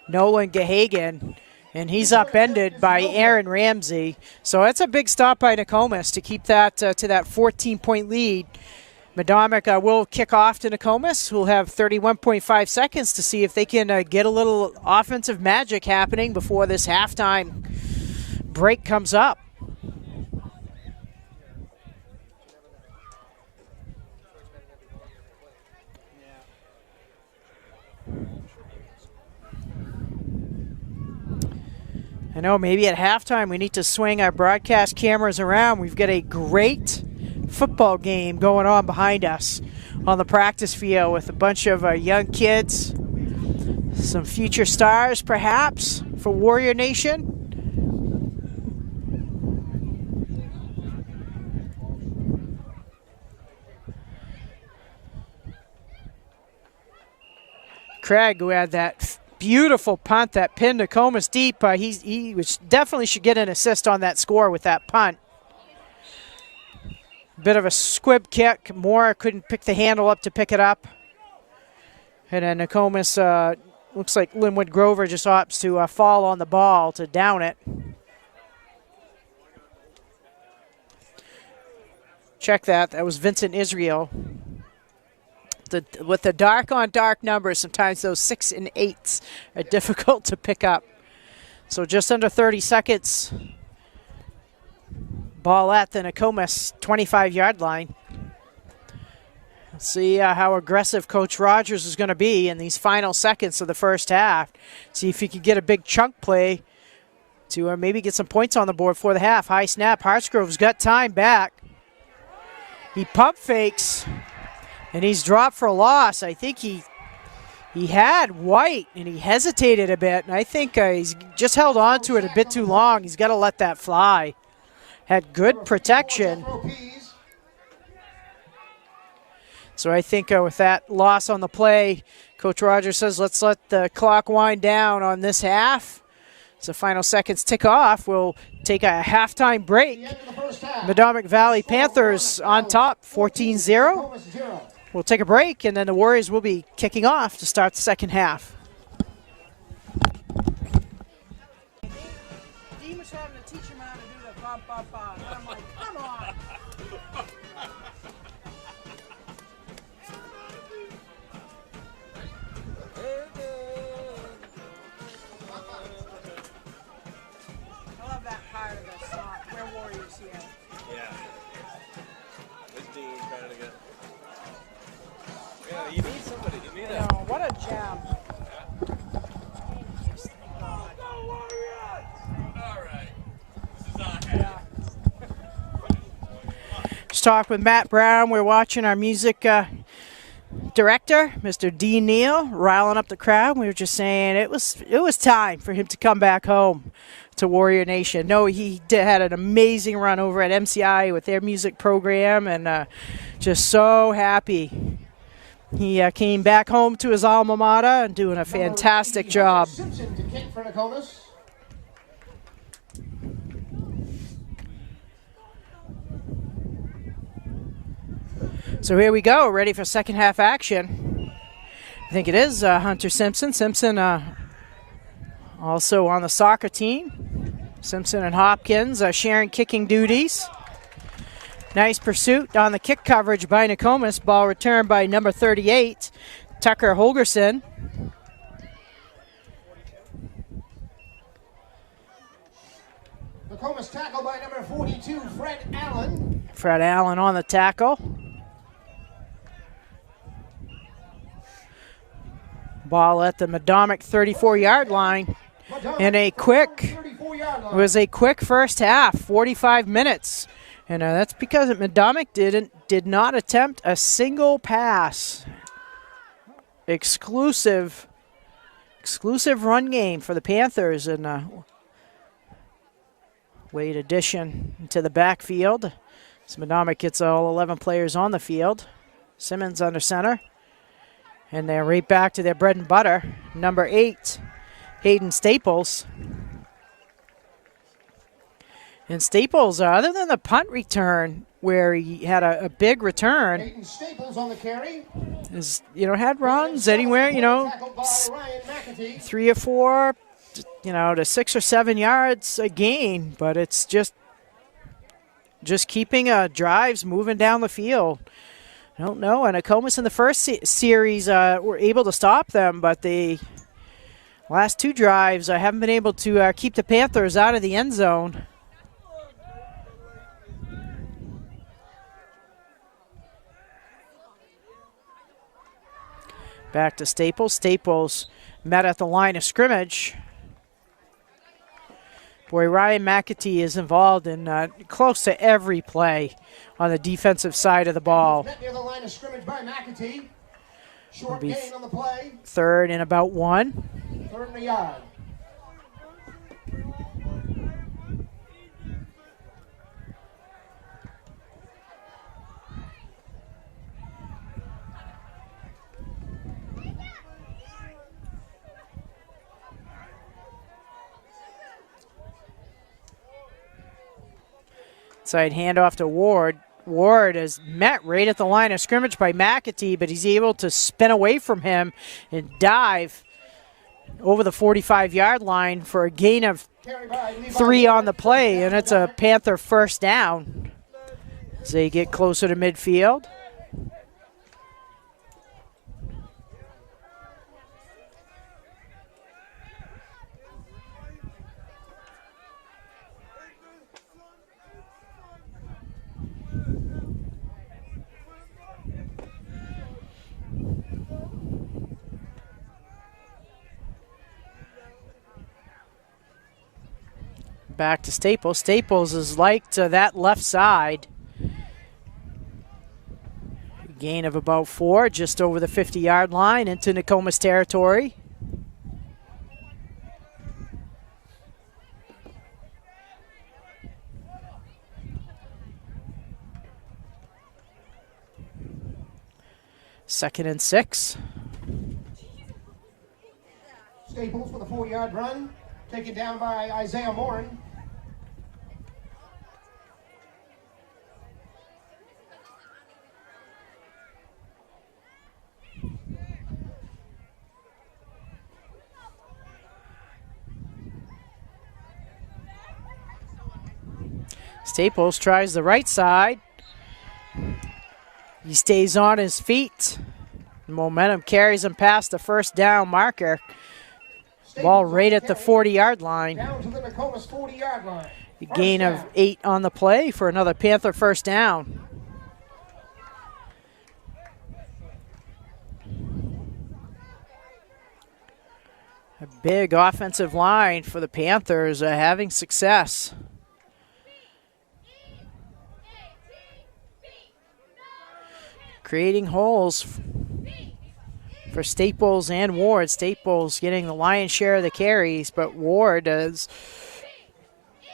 Nolan Gahagan, and he's upended by Aaron Ramsey. So that's a big stop by Nokomis to keep that to that 14-point lead. Medomak will kick off to Nokomis, who'll have 31.5 seconds to see if they can get a little offensive magic happening before this halftime break comes up. I know maybe at halftime we need to swing our broadcast cameras around. We've got a great football game going on behind us on the practice field with a bunch of young kids, some future stars perhaps for Warrior Nation. Craig, who had that beautiful punt that pinned Nokomis deep, he definitely should get an assist on that score with that punt. Bit of a squib kick. Moore couldn't pick the handle up to pick it up. And then Nokomis, looks like Linwood Grover just opts to fall on the ball to down it. Check that. That was Vincent Israel. With the dark on dark numbers, sometimes those 6 and 8s are difficult to pick up. So just under 30 seconds. Ball at the Nokomis 25-yard line. Let's see how aggressive Coach Rogers is going to be in these final seconds of the first half. See if he can get a big chunk play to maybe get some points on the board for the half. High snap. Hartsgrove's got time back. He pump fakes. And he's dropped for a loss. I think he had White, and he hesitated a bit. And I think he's just held on to it a bit too long. He's got to let that fly. Had good protection. So I think with that loss on the play, Coach Rogers says, let's let the clock wind down on this half. So final seconds tick off. We'll take a halftime break. Medomak Valley Panthers on top, 14-0. We'll take a break, and then the Warriors will be kicking off to start the second half. Dean was having to teach him how to do the bump, bump, bump. And I'm like, come on. I love that part of the song. We're Warriors here. Yeah. This Dean trying to get... Yeah, you need somebody. You need a... What a gem. Just talk with Matt Brown. We're watching our music director, Mr. Dean Neal, riling up the crowd. We were just saying it was time for him to come back home to Warrior Nation. No, he had an amazing run over at MCI with their music program, and just so happy. He came back home to his alma mater and doing a fantastic job. Simpson to kick for Nokomis. So here we go, ready for second half action. I think it is Hunter Simpson. Simpson also on the soccer team. Simpson and Hopkins sharing kicking duties. Nice pursuit on the kick coverage by Nokomis. Ball returned by number 38, Tucker Holgerson. Nokomis tackle by number 42, Fred Allen. Fred Allen on the tackle. Ball at the Medomak 34-yard line. And it was a quick first half, 45 minutes. And that's because Medomak did not attempt a single pass. Exclusive run game for the Panthers, and late addition to the backfield. So Medomak gets all 11 players on the field. Simmons under center. And they're right back to their bread and butter. Number 8, Hayden Staples. And Staples, other than the punt return, where he had a big return, Hayden Staples on the carry. Had runs anywhere, 3 or 4, to 6 or 7 yards a gain. But it's just keeping drives moving down the field. I don't know. And Nokomis in the first series were able to stop them, but the last 2 drives haven't been able to keep the Panthers out of the end zone. Back to Staples. Staples met at the line of scrimmage. Boy, Ryan McAtee is involved in close to every play on the defensive side of the ball. Met near the line of scrimmage by McAtee. Short gain on the play. 3rd and about 1. 3rd and a yard. Side handoff to Ward. Ward is met right at the line of scrimmage by McAtee, but he's able to spin away from him and dive over the 45-yard line for a gain of 3 on the play, and it's a Panther first down as they get closer to midfield. Back to Staples. Staples is like to that left side. Gain of about 4, just over the 50-yard line into Nokomis territory. Second and 6. Staples with a 4-yard run. Taken down by Isaiah Morin. Staples tries the right side. He stays on his feet. Momentum carries him past the first down marker. Ball right at the 40-yard line. Down to the Nokomis 40-yard line. A gain of 8 on the play for another Panther first down. A big offensive line for the Panthers having success. Creating holes for Staples and Ward. Staples getting the lion's share of the carries, but Ward has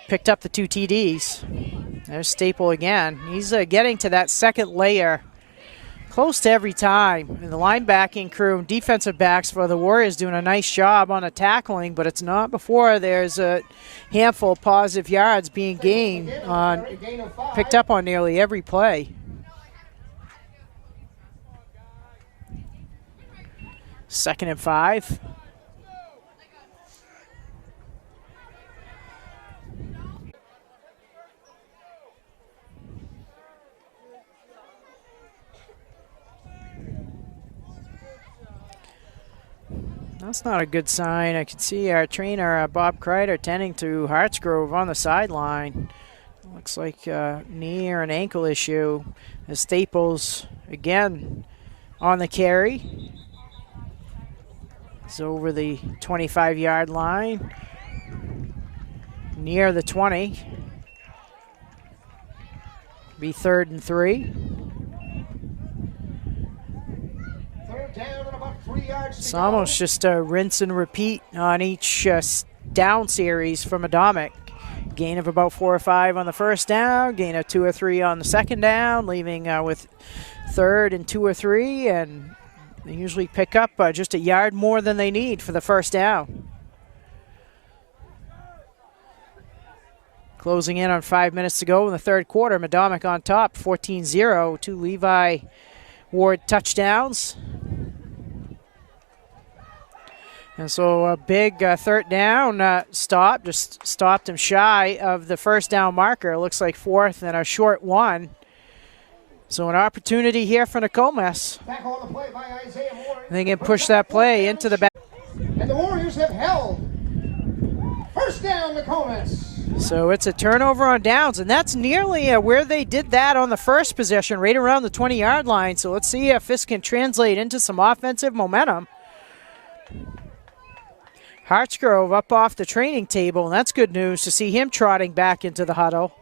picked up the 2 TDs. There's Staple again. He's getting to that second layer close to every time. And the linebacking crew and defensive backs for the Warriors doing a nice job on the tackling, but it's not before there's a handful of positive yards being gained on, picked up on nearly every play. Second and 5. That's not a good sign. I can see our trainer, Bob Kreider, tending to Hartsgrove on the sideline. Looks like a knee or an ankle issue. As Staples, again, on the carry. It's over the 25-yard line, near the 20. Be 3rd and 3. Third down and about 3 yards. It's almost just a rinse and repeat on each down series from Medomak. Gain of about 4 or 5 on the first down, gain of 2 or 3 on the second down, leaving with 3rd and 2 or 3, and they usually pick up just a yard more than they need for the first down. Closing in on 5 minutes to go in the third quarter. Medomak on top, 14-0. 2 Levi Ward touchdowns. And so a big third down stop, just stopped him shy of the first down marker. It looks like 4th and a short 1. So an opportunity here for Nokomis. Back on the play by Isaiah Morin. They can push that play into the back. And the Warriors have held. First down, Nokomis. So it's a turnover on downs, and that's nearly where they did that on the first possession, right around the 20-yard line. So let's see if this can translate into some offensive momentum. Hartsgrove up off the training table, and that's good news to see him trotting back into the huddle.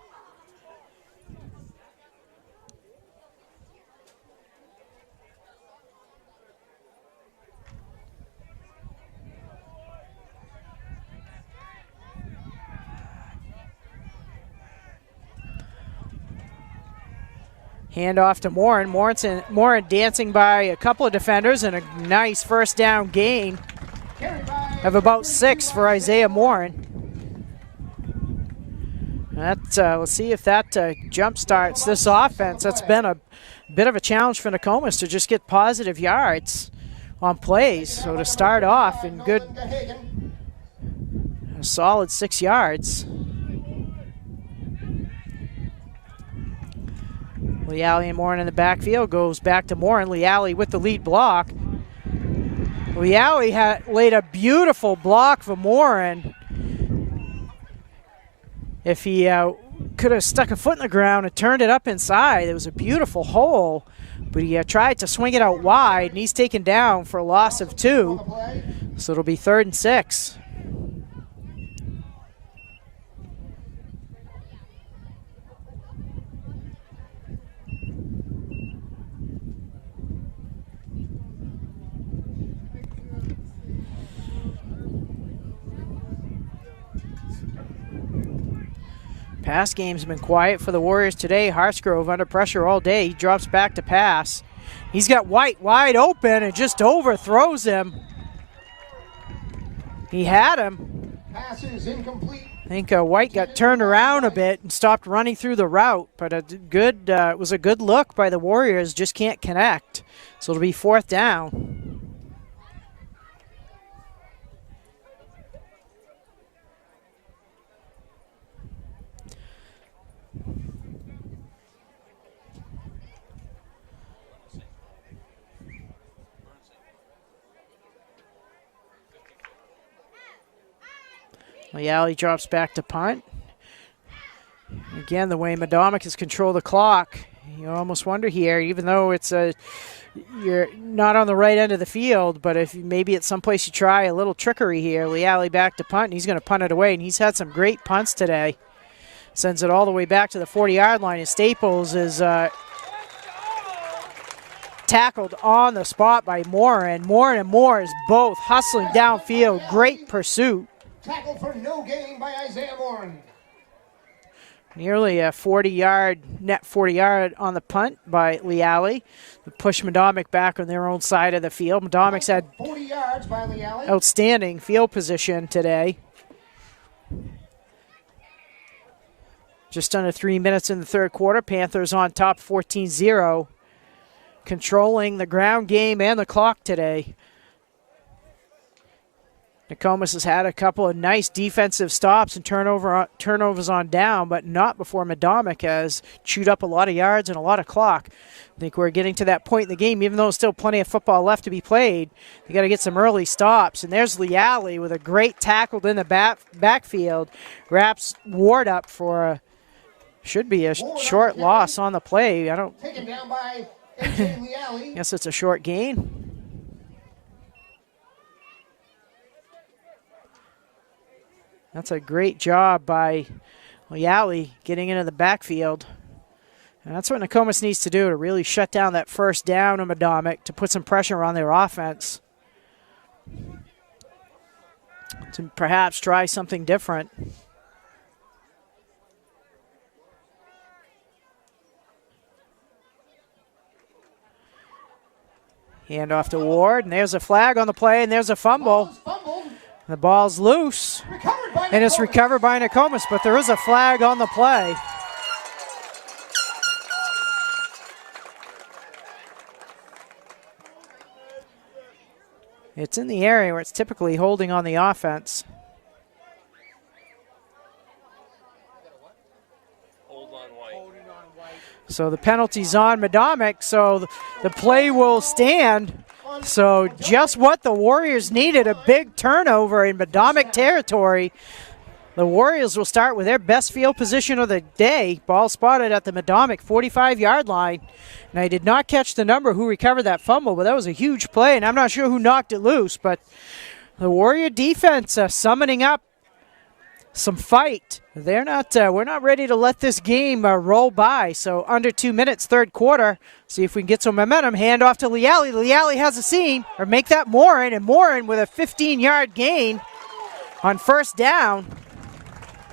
Hand off to Morin. Morin dancing by a couple of defenders and a nice first down gain of about 6 for Isaiah Morin. Let's see if that jump starts this offense. That's been a bit of a challenge for Nokomis to just get positive yards on plays. So to start off in good, a solid 6 yards. Leali and Morin in the backfield, goes back to Morin. Leali with the lead block. Leali laid a beautiful block for Morin. If he could have stuck a foot in the ground and turned it up inside, it was a beautiful hole. But he tried to swing it out wide, and he's taken down for a loss of 2. So it'll be 3rd and 6. Pass game's been quiet for the Warriors today. Hartsgrove under pressure all day. He drops back to pass. He's got White wide open and just overthrows him. He had him. Pass is incomplete. I think White got turned around a bit and stopped running through the route, but it was a good look by the Warriors, just can't connect. So it'll be 4th down. Leali drops back to punt. Again, the way Medomak has controlled the clock, you almost wonder here, even though it's you're not on the right end of the field, but if maybe at some place you try a little trickery here. Leali back to punt, and he's going to punt it away, and he's had some great punts today. Sends it all the way back to the 40-yard line, and Staples is tackled on the spot by Morin. Morin and Moore both hustling downfield. Great pursuit. Tackle for no gain by Isaiah Morin. Nearly a 40-yard, net 40-yard on the punt by Leali. To push Medomak back on their own side of the field. Medomac's had 40 yards by Leali. Outstanding field position today. Just under 3 minutes in the third quarter. Panthers on top 14-0. Controlling the ground game and the clock today. Nokomis has had a couple of nice defensive stops and turnovers on down, but not before Medomak has chewed up a lot of yards and a lot of clock. I think we're getting to that point in the game, even though there's still plenty of football left to be played. They got to get some early stops. And there's Leali with a great tackle in the backfield. Wraps Ward up for should be a short loss on the play. I don't. Taken down by AJ Leali. Guess it's a short gain. That's a great job by Leali getting into the backfield. And that's what Nokomis needs to do to really shut down that first down of Medomak, to put some pressure on their offense. To perhaps try something different. Hand off to Ward, and there's a flag on the play, and there's a fumble. The ball's loose, and it's recovered by Nokomis, but there is a flag on the play. It's in the area where it's typically holding on the offense. Hold on White. So the penalty's on Medomak, so the play will stand. So just what the Warriors needed, a big turnover in Medomak territory. The Warriors will start with their best field position of the day. Ball spotted at the Medomak 45-yard line. And I did not catch the number who recovered that fumble, but that was a huge play, and I'm not sure who knocked it loose, but The Warrior defense summoning up some fight. They're not. We're not ready to let this game roll by. So under 2 minutes, third quarter. See if we can get some momentum. Hand off to Liali. Liali has a seam, or make that Morin, and Morin with a 15-yard gain on first down.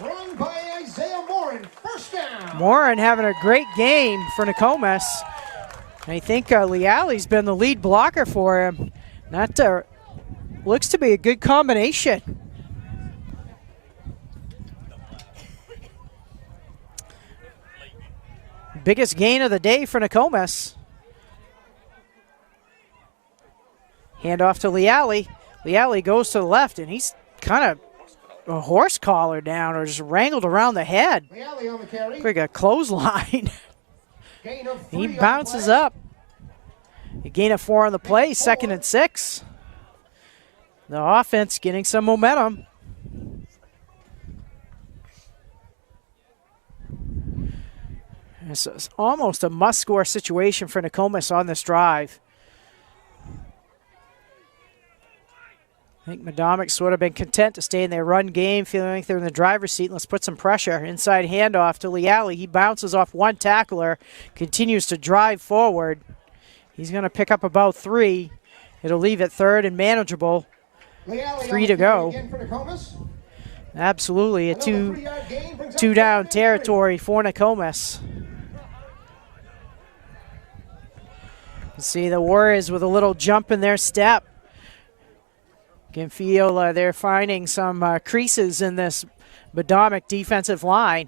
Run by Isaiah Morin, first down. Morin having a great game for Nokomis. I think Liali's been the lead blocker for him. That looks to be a good combination. Biggest gain of the day for Nokomis. Hand off to Liali. Liali goes to the left, and he's kind of a horse collar down or just wrangled around the head. Liali on the carry. Like a clothesline. Gain of He 3 on bounces the play. up. A gain of 4 on the play, 2nd and 6. The offense getting some momentum. This is almost a must-score situation for Nokomis on this drive. I think Medomak would have been content to stay in their run game, feeling like they're in the driver's seat. Let's put some pressure. Inside handoff to Liali. He bounces off one tackler, continues to drive forward. He's going to pick up about 3. It'll leave it 3rd and manageable. Liali 3 on to the carry go. again for Nokomis. Absolutely, a Another 3-yard gain brings up two-down 3rd and 3. territory for Nokomis. You see the Warriors with a little jump in their step. You can feel they're finding some creases in this Medomak defensive line.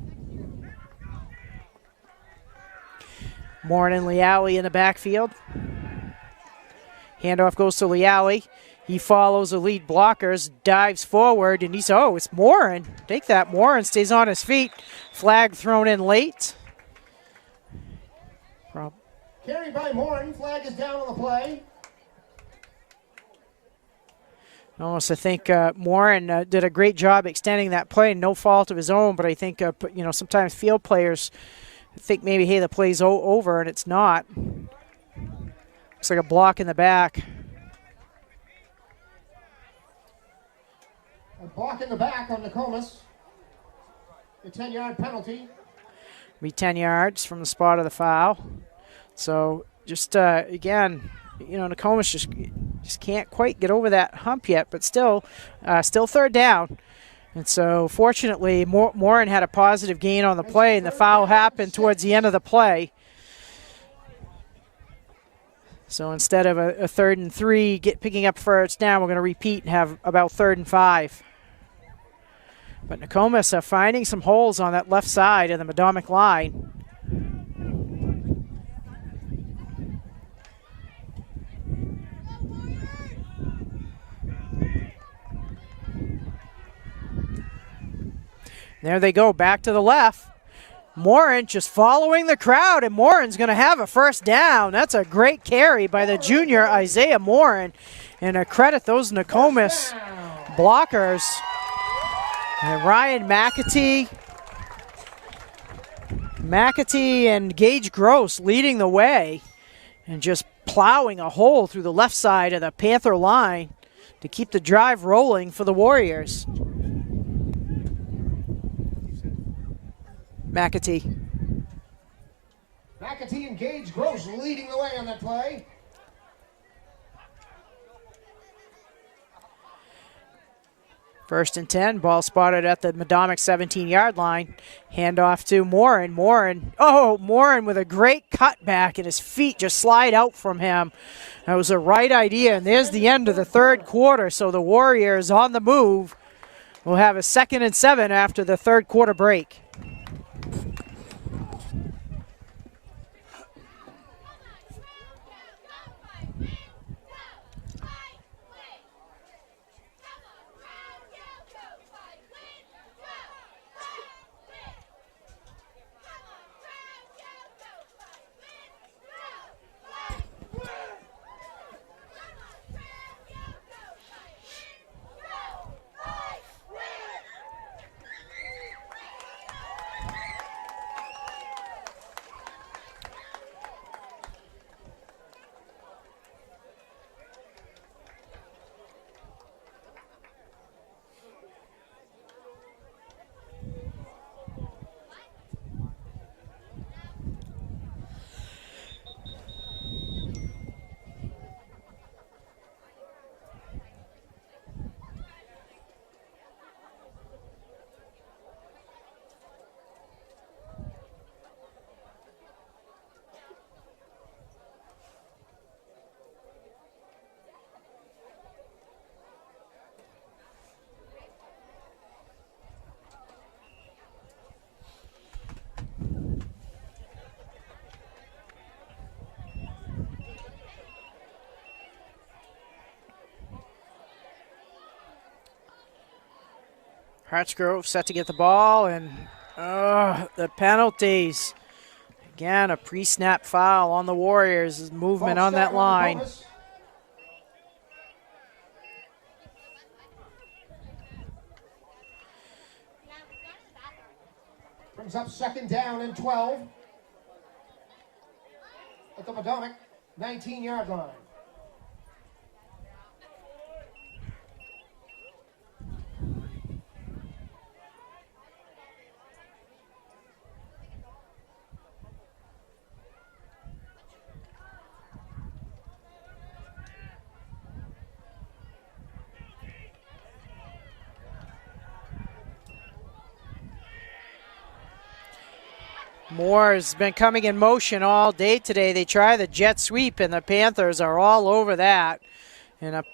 Morin and Liali in the backfield. Handoff goes to Liali. He follows the lead blockers, dives forward, and it's Morin. Take that, Morin stays on his feet. Flag thrown in late. Carry by Morin. Flag is down on the play. Almost, I think Morin did a great job extending that play, no fault of his own. But I think sometimes field players think maybe, hey, the play's over, and it's not. Looks like a block in the back. A block in the back on Nokomis. A 10-yard penalty. Be 10 yards from the spot of the foul. So just again, Nokomis just can't quite get over that hump yet, but still 3rd down. And so fortunately, Morin had a positive gain on the play, and the foul happened towards the end of the play. So instead of a 3rd and 3 picking up first down, we're going to repeat and have about 3rd and 5. But Nokomis are finding some holes on that left side of the Medomak line. There they go, back to the left. Morin just following the crowd, and Morin's going to have a first down. That's a great carry by the junior Isaiah Morin. And I credit those Nokomis blockers. And Ryan McAtee and Gage Gross leading the way and just plowing a hole through the left side of the Panther line to keep the drive rolling for the Warriors. McAtee and Gage Gross leading the way on that play. First and 10, ball spotted at the Medomak 17-yard line. Handoff to Morin. Morin with a great cutback, and his feet just slide out from him. That was the right idea, and there's the end of the 3rd quarter. So the Warriors on the move will have a 2nd and 7 after the 3rd quarter break. Hartsgrove set to get the ball, and the penalties. Again, a pre-snap foul on the Warriors. Movement on that line. Brings up 2nd down and 12 at the Medomak 19-yard line. Moore has been coming in motion all day today. They try the jet sweep, and the Panthers are all over that. And going to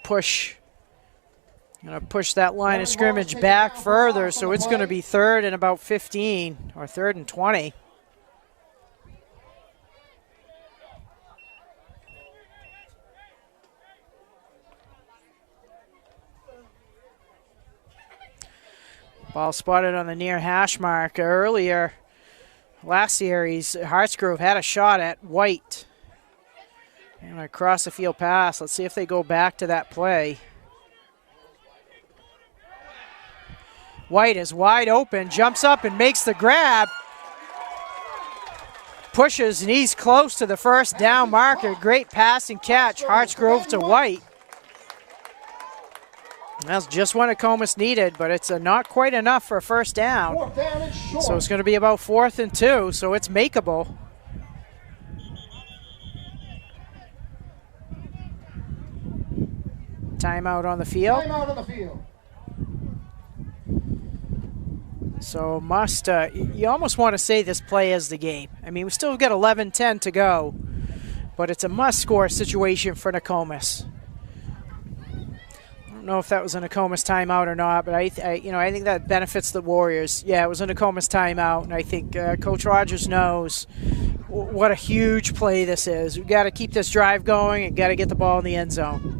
push that line of scrimmage back further, so it's going to be 3rd and about 15, or 3rd and 20. Ball spotted on the near hash mark earlier. Last series, Hartsgrove had a shot at White. And across the field pass. Let's see if they go back to that play. White is wide open, jumps up and makes the grab. Pushes, and he's close to the 1st down marker. Great pass and catch, Hartsgrove to White. That's just what Nokomis needed, but it's not quite enough for a 1st down. 4th down and short. So it's going to be about 4th and 2, so it's makeable. Timeout on the field. Timeout on the field. So you almost want to say this play is the game. I mean, we still got 11-10 to go, but it's a must-score situation for Nokomis. I don't know if that was a Nokomis timeout or not, but I think that benefits the Warriors. Yeah, it was a Nokomis timeout, and I think Coach Rogers knows what a huge play this is. We've got to keep this drive going and got to get the ball in the end zone.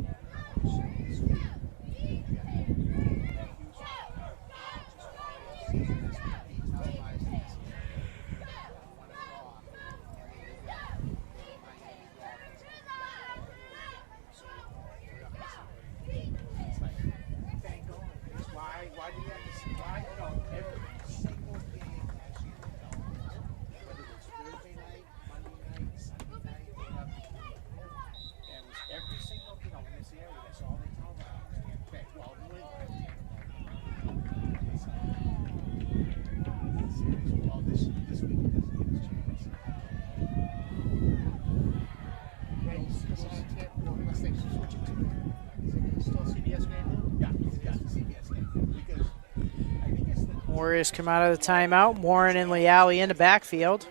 Warriors come out of the timeout. Warren and Leali in the backfield.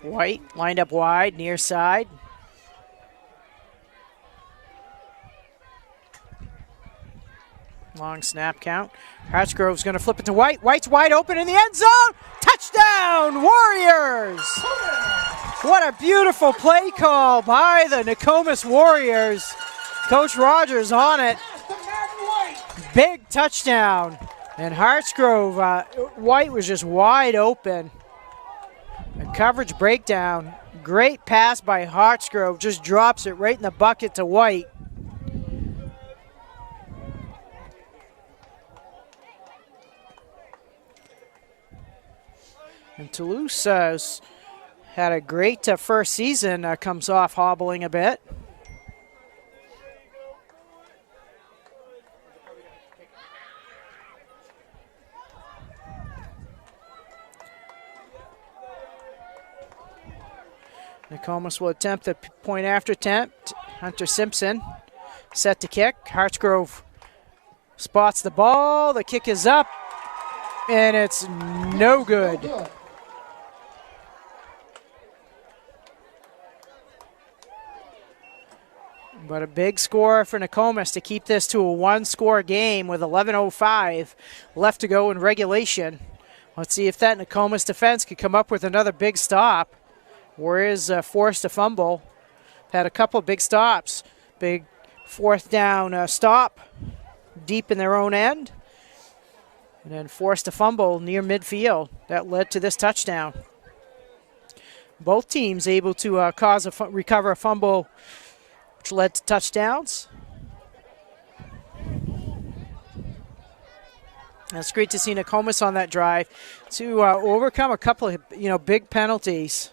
White lined up wide, near side. Long snap count. Hartsgrove's going to flip it to White. White's wide open in the end zone. Touchdown, Warriors! What a beautiful play call by the Nokomis Warriors. Coach Rogers on it. Big touchdown. And Hartsgrove, White was just wide open. A coverage breakdown. Great pass by Hartsgrove. Just drops it right in the bucket to White. And Toulouse had a great first season. Comes off hobbling a bit. Nokomis will attempt the point after attempt. Hunter Simpson set to kick. Hartsgrove spots the ball. The kick is up, and it's no good. But a big score for Nokomis to keep this to a one-score game with 11:05 left to go in regulation. Let's see if that Nokomis defense could come up with another big stop. Warriors forced a fumble. Had a couple big stops. Big 4th down stop deep in their own end and then forced a fumble near midfield. That led to this touchdown. Both teams able to recover a fumble, which led to touchdowns. And it's great to see Nokomis on that drive to overcome a couple of big penalties.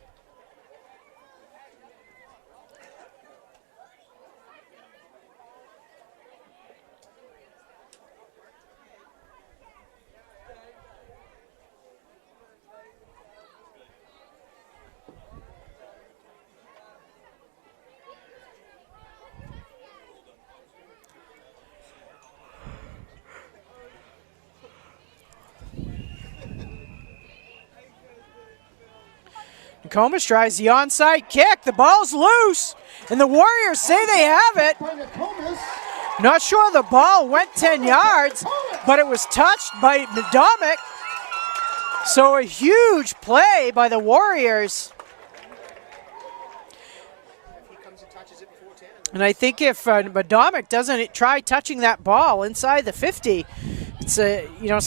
Nokomis tries the onside kick. The ball's loose, and the Warriors say they have it. Not sure the ball went 10 yards, but it was touched by Medomak. So a huge play by the Warriors. And I think if Medomak doesn't try touching that ball inside the 50, it's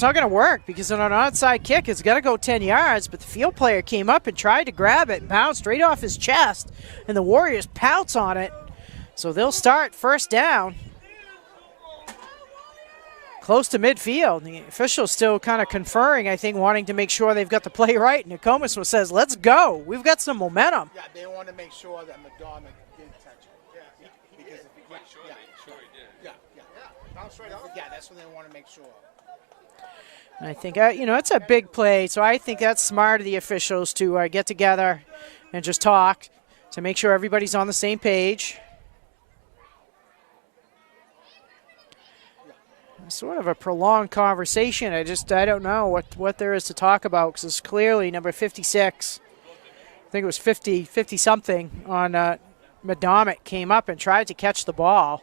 not going to work, because on an onside kick, it's got to go 10 yards. But the field player came up and tried to grab it, bounced right off his chest, and the Warriors pounce on it. So they'll start first down, close to midfield. The officials still kind of conferring, I think, wanting to make sure they've got the play right. Nokomis says, "Let's go. We've got some momentum." Yeah, they want to make sure that Medomak didn't touch it. Yeah, because if he went, sure he did. Yeah. Bounce right out. Yeah, that's what they want to make sure. And I think, it's a big play, so I think that's smart of the officials to get together and just talk to make sure everybody's on the same page. Sort of a prolonged conversation. I don't know what there is to talk about, because it's clearly number 56. I think it was 50-something on Medomak came up and tried to catch the ball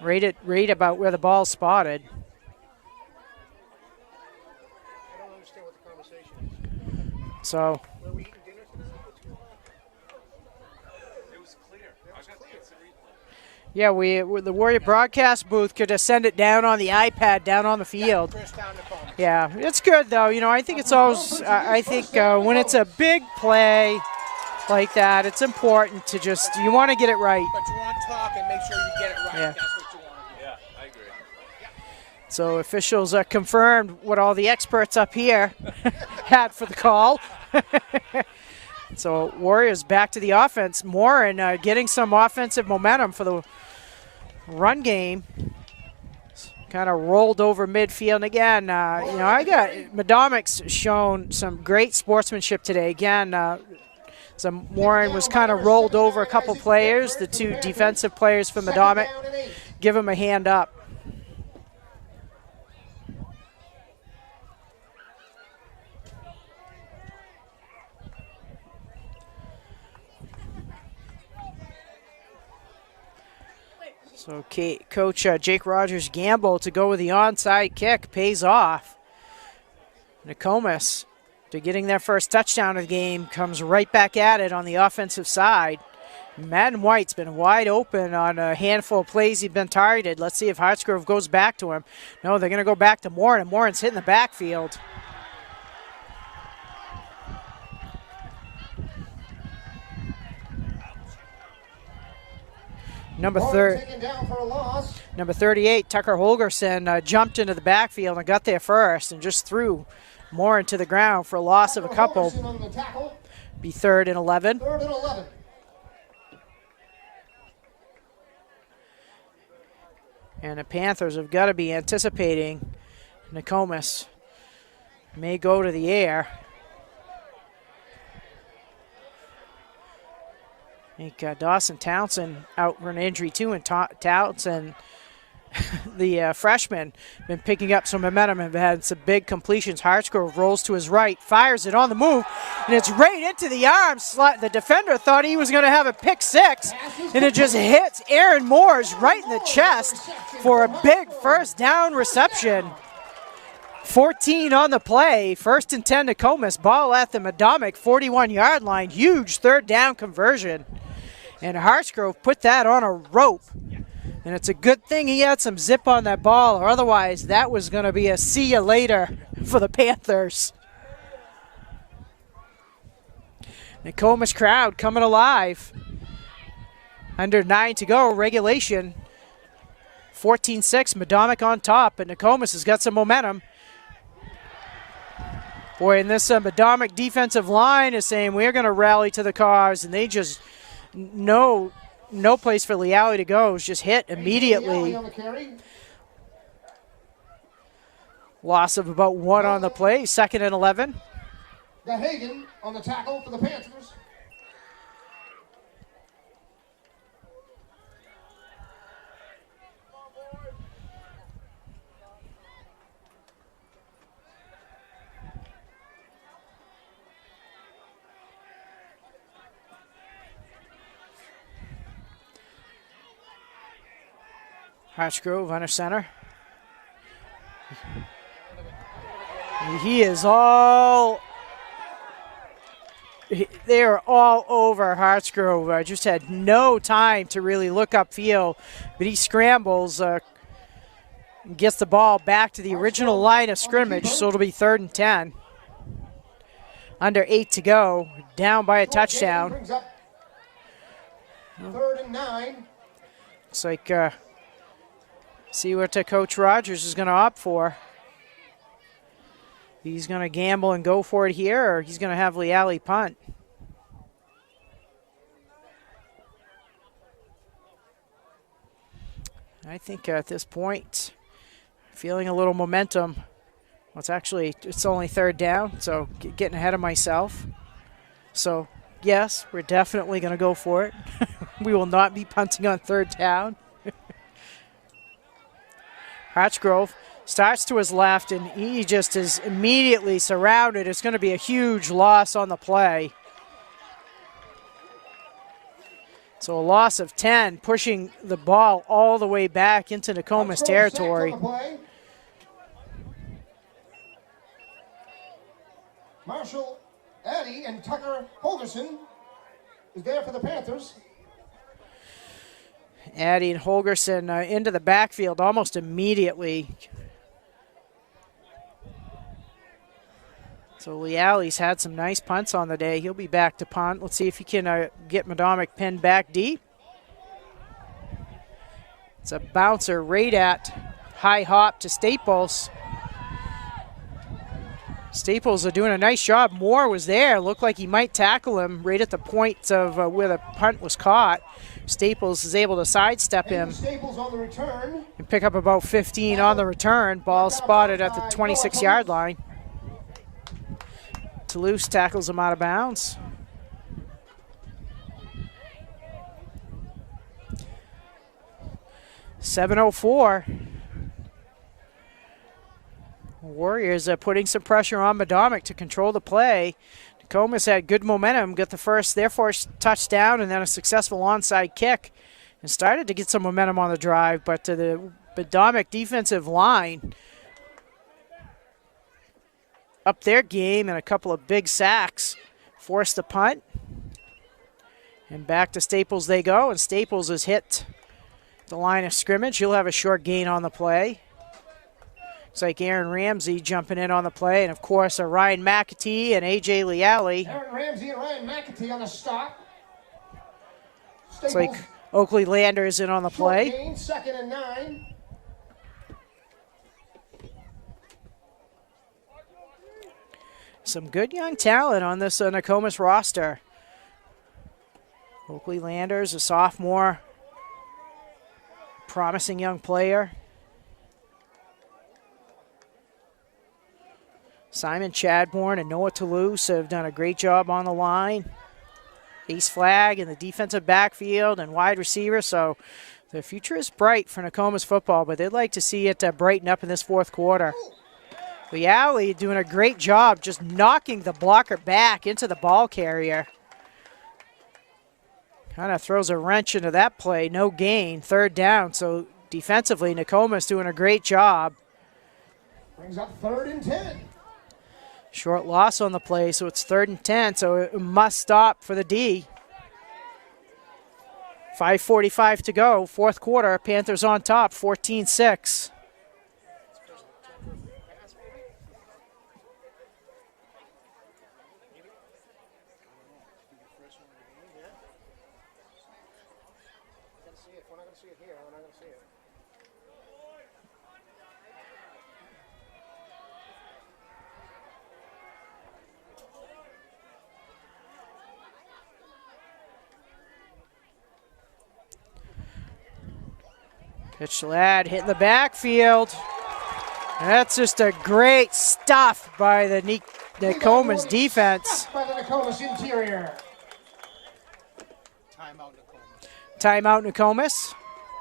right about where the ball's spotted. I don't understand what the conversation is. So Were we eating dinner tonight? It was clear. I got the instant replay. yeah, the Warrior broadcast booth could just send it down on the iPad down on the field. First down Nokomis. Yeah, it's good though. I think it's always. I think when it's a big play like that, it's important to you want to get it right. But you want to talk and make sure you get it right. Yeah. That's what you want to do. Yeah, I agree. So officials confirmed what all the experts up here had for the call. So Warriors back to the offense more and getting some offensive momentum for the run game. Kind of rolled over midfield. And again, Medomak's shown some great sportsmanship today. Again, Warren was kind of rolled over a couple players. The two defensive players for Medomak give him a hand up. So Coach Jake Rogers' gamble to go with the onside kick pays off. Nokomis, to getting their first touchdown of the game, comes right back at it on the offensive side. Madden White's been wide open on a handful of plays he's been targeted. Let's see if Hartsgrove goes back to him. No, they're going to go back to Morin, and Morin's hitting the backfield. Number 38, Tucker Holgerson, jumped into the backfield and got there first and just threw Morin to the ground for a loss of a couple. Be 3rd and 11. And the Panthers have got to be anticipating Nokomis may go to the air. I think Dawson Townsend out for an injury too, and Townsend, the freshman, been picking up some momentum and had some big completions. Hartsgrove rolls to his right, fires it on the move, and it's right into the arms. The defender thought he was going to have a pick six, and it just hits Aaron Moores right in the chest for a big first down reception. 14 on the play, 1st and 10 Nokomis, ball at the Medomak 41-yard line, huge 3rd down conversion. And Hartsgrove put that on a rope And it's a good thing he had some zip on that ball, or otherwise that was going to be a see ya later for the Panthers. Nokomis crowd coming alive. Under 9 to go, regulation. 14-6, Medomak on top, but Nokomis has got some momentum. Boy, and this Medomak defensive line is saying we're going to rally to the cause, and they just no place for Leali to go. It was just hit immediately. Loss of about 1 on the play, 2nd and 11. Hagen on the tackle for the Panthers. Hartsgrove under center. He is all... They are all over Hartsgrove. Just had no time to really look upfield, but he scrambles, gets the ball back to the original line of scrimmage, so it'll be 3rd and 10. Under 8 to go, down by a touchdown. 3rd and 9. Looks like, see what Coach Rogers is going to opt for. He's going to gamble and go for it here, or he's going to have Leali punt. I think at this point, feeling a little momentum. Well, it's only 3rd down, so getting ahead of myself. So, yes, we're definitely going to go for it. We will not be punting on 3rd down. Hartsgrove starts to his left, and he just is immediately surrounded. It's going to be a huge loss on the play. So a loss of 10, pushing the ball all the way back into Nokomis territory. Marshall Addy and Tucker Holgerson is there for the Panthers. Addy and Holgerson into the backfield almost immediately. So Leali's had some nice punts on the day. He'll be back to punt. Let's see if he can get Medomak pinned back deep. It's a bouncer right at high hop to Staples. Staples are doing a nice job. Moore was there. Looked like he might tackle him right at the point of where the punt was caught. Staples is able to sidestep him and pick up about 15 on the return. Ball spotted at the 26-yard line. Toulouse tackles him out of bounds. .704. Warriors are putting some pressure on Medomak to control the play. Nokomis had good momentum, got their first touchdown, and then a successful onside kick, and started to get some momentum on the drive, but the Medomak defensive line up their game and a couple of big sacks, forced the punt. And back to Staples they go, and Staples has hit the line of scrimmage. He'll have a short gain on the play. Looks like Aaron Ramsey jumping in on the play, and of course Ryan McAtee and A.J. Leali. Aaron Ramsey and Ryan McAtee on the stop. It's like Oakley Landers in on the play. Gain, 2nd and 9. Some good young talent on this Nokomis roster. Oakley Landers, a sophomore, promising young player. Simon Chadbourne and Noah Toulouse have done a great job on the line. Ace flag in the defensive backfield and wide receiver, so the future is bright for Nokomis football, but they'd like to see it brighten up in this 4th quarter. Leali doing a great job just knocking the blocker back into the ball carrier. Kind of throws a wrench into that play. No gain, 3rd down. So defensively, Nokomis doing a great job. Brings up 3rd and 10. Short loss on the play, so it's 3rd and 10. So it must stop for the D. 5:45 to go, fourth quarter. Panthers on top, 14-6. Pitch to Ladd, hit in the backfield. That's just a great stuff by the Nokomis defense. By the Nokomis interior. Timeout, Nokomis. Timeout Nokomis.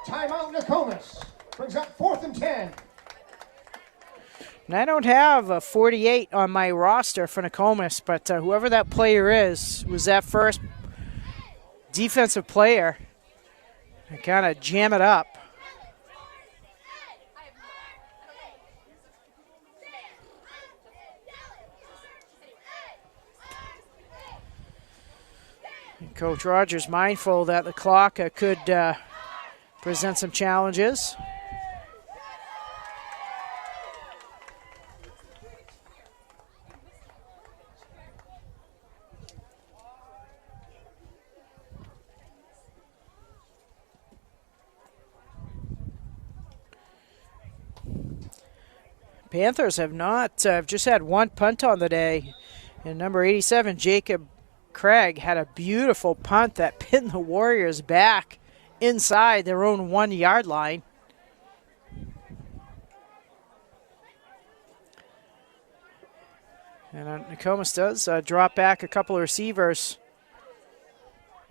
Timeout Nokomis. Brings up 4th and 10. And I don't have a 48 on my roster for Nokomis, but whoever that player is was that first defensive player to kind of jam it up. Coach Rogers mindful that the clock could present some challenges. Panthers have not, just had one punt on the day. And number 87, Jacob Craig, had a beautiful punt that pinned the Warriors back inside their own 1 yard line. And Nokomis does drop back a couple of receivers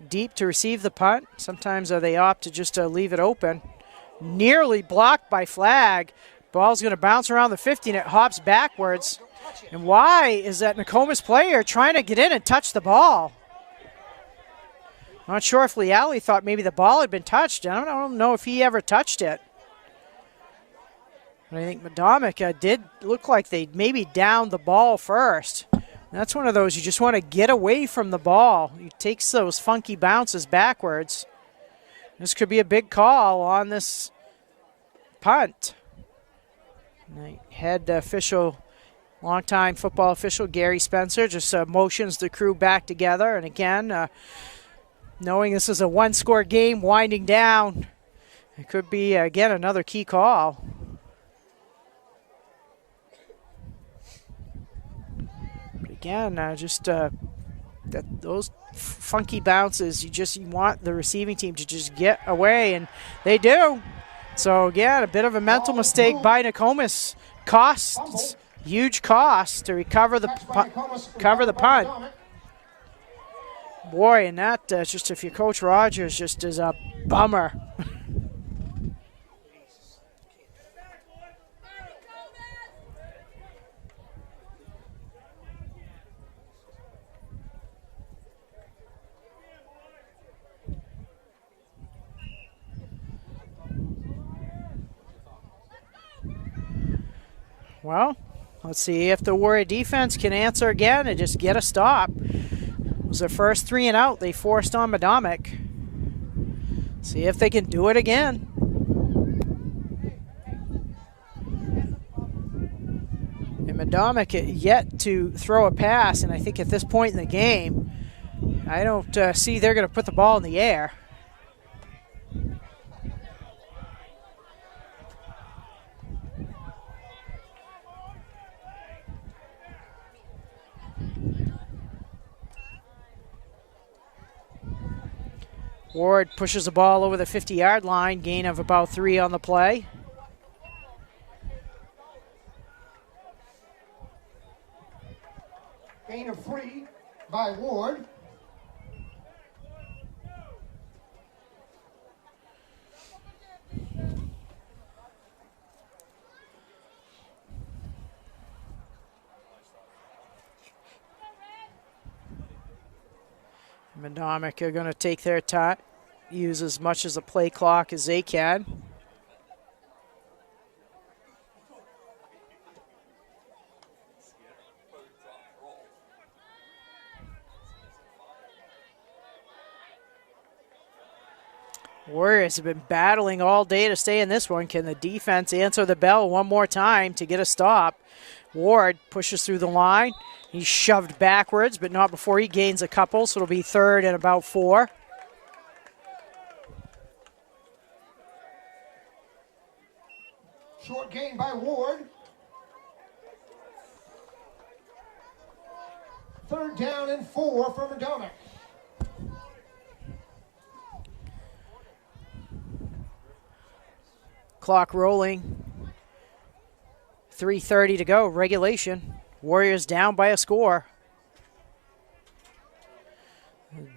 deep to receive the punt. Sometimes they opt to just leave it open. Nearly blocked by Flag. Ball's going to bounce around the 50 and it hops backwards. And why is that Nokomis player trying to get in and touch the ball? Not sure if Leali thought maybe the ball had been touched. I don't know if he ever touched it. But I think Medomak did look like they maybe downed the ball first. And that's one of those you just want to get away from the ball. He takes those funky bounces backwards. This could be a big call on this punt. And the head official, longtime football official Gary Spencer, just motions the crew back together. And again, knowing this is a one-score game winding down, it could be, again, another key call. But again, those funky bounces, you want the receiving team to just get away, and they do. So again, a bit of a mental mistake by Nokomis. Costs, huge cost to recover the punt. Boy, and that just, if you're Coach Rogers, just is a bummer. Well, let's see if the Warrior defense can answer again and just get a stop. It was their first 3 and out they forced on Medomak. See if they can do it again. And Medomak yet to throw a pass, and I think at this point in the game, I don't see they're going to put the ball in the air. Ward pushes the ball over the 50-yard line, gain of about 3 on the play. Gain of 3 by Ward. Medomak are going to take their time, use as much as the play clock as they can. Warriors have been battling all day to stay in this one. Can the defense answer the bell one more time to get a stop? Ward pushes through the line. He's shoved backwards, but not before he gains a couple, so it'll be 3rd and about 4. Short gain by Ward. 3rd down and 4 for Medomak. Clock rolling. 3:30 to go, regulation. Warriors down by a score.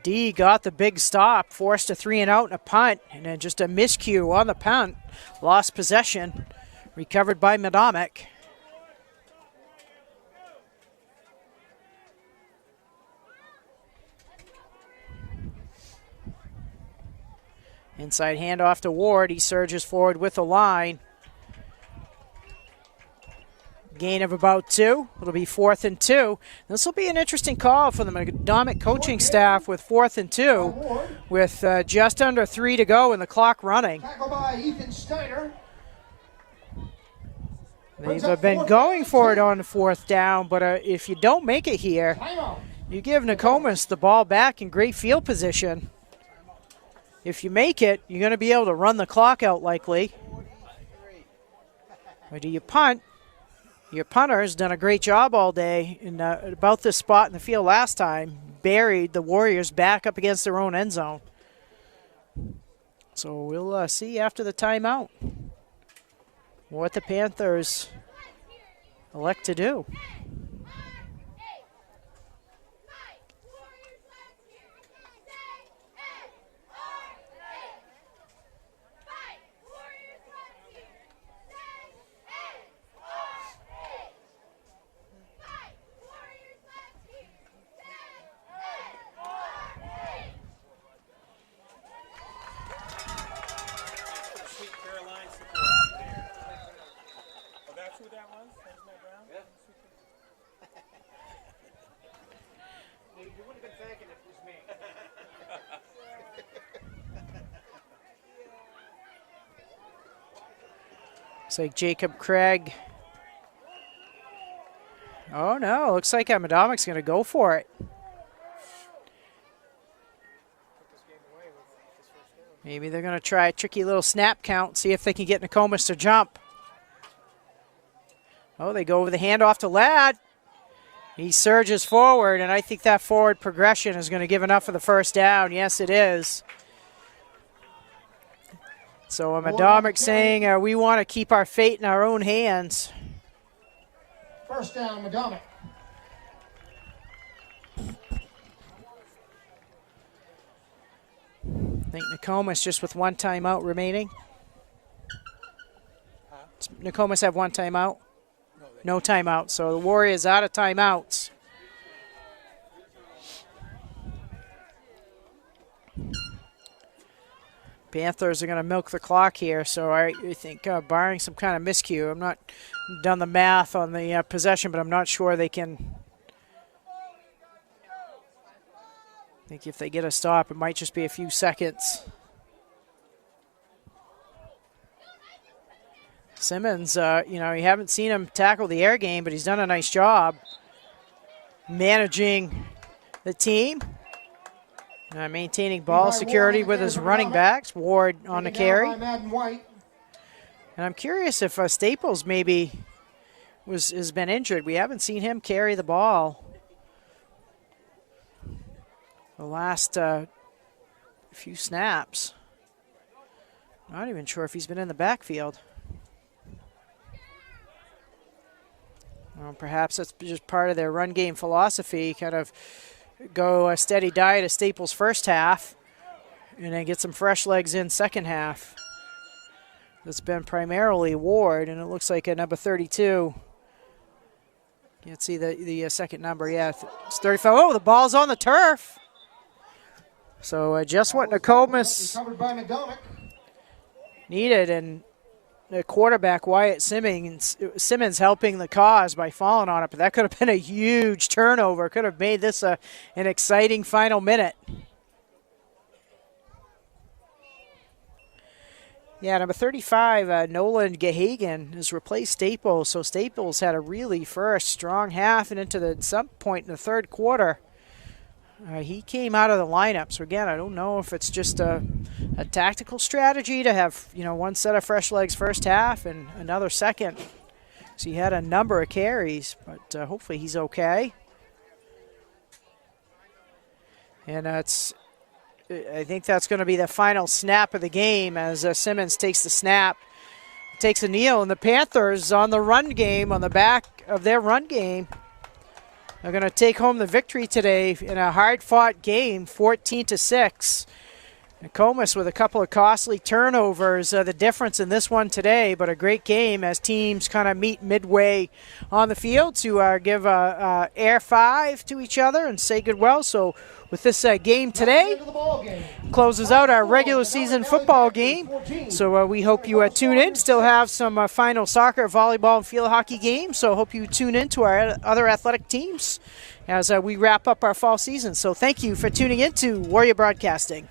D got the big stop, forced a 3 and out and a punt, and then just a miscue on the punt. Lost possession, recovered by Medomak. Inside handoff to Ward. He surges forward with the line. Gain of about 2. It'll be 4th and 2. This will be an interesting call for the Medomak coaching staff with 4th and 2, with just under 3 to go and the clock running. Tackle by Ethan Steiner. They've been going for it on the 4th down, but if you don't make it here, Timeout. you give Nokomis the ball back in great field position. If you make it, you're going to be able to run the clock out likely. Or do you punt? Your punter has done a great job all day in about this spot in the field last time. Buried the Warriors back up against their own end zone. So we'll see after the timeout what the Panthers elect to do. Looks like Jacob Craig. Oh no, looks like Medomak's going to go for it. Maybe they're going to try a tricky little snap count, see if they can get Nokomis to jump. Oh, they go over the handoff to Ladd. He surges forward, and I think that forward progression is going to give enough for the 1st down. Yes, it is. So Medomak saying we want to keep our fate in our own hands. 1st down, Medomak. I think Nokomis just with 1 timeout remaining. Does Nokomis have 1 timeout? No timeout. So the Warriors out of timeouts. Panthers are going to milk the clock here, so I think barring some kind of miscue, I'm not done the math on the possession, but I'm not sure they can. I think if they get a stop, it might just be a few seconds. Simmons, you know, you haven't seen him tackle the air game, but he's done a nice job managing the team. Maintaining ball security with his running backs. Ward on the carry. And I'm curious if Staples maybe has been injured. We haven't seen him carry the ball the last few snaps. Not even sure if he's been in the backfield. Well, perhaps that's just part of their run game philosophy, kind of go a steady diet of Staples 1st half and then get some fresh legs in 2nd half. That's been primarily Ward, and it looks like a number 32. Can't see the 2nd number. Yeah, it's 35. Oh, the ball's on the turf. So just what Nokomis needed, and the quarterback, Wyatt Simmons helping the cause by falling on it, but that could have been a huge turnover. Could have made this an exciting final minute. Yeah, number 35, Nolan Gahagan, has replaced Staples. So Staples had a really first strong half, and into some point in the third quarter, he came out of the lineup. So again, I don't know if it's just a tactical strategy to have, one set of fresh legs first half and another second. So he had a number of carries, but hopefully he's okay. And I think that's going to be the final snap of the game as Simmons takes the snap, takes a kneel, and the Panthers on the run game, on the back of their run game, are going to take home the victory today in a hard-fought game, 14-6. Nokomis with a couple of costly turnovers, the difference in this one today, but a great game as teams kind of meet midway on the field to give air five to each other and say goodwill. So with this game today, closes out our regular season football game. So we hope you tune in. Still have some final soccer, volleyball, and field hockey games. So hope you tune in to our other athletic teams as we wrap up our fall season. So thank you for tuning in to Warrior Broadcasting.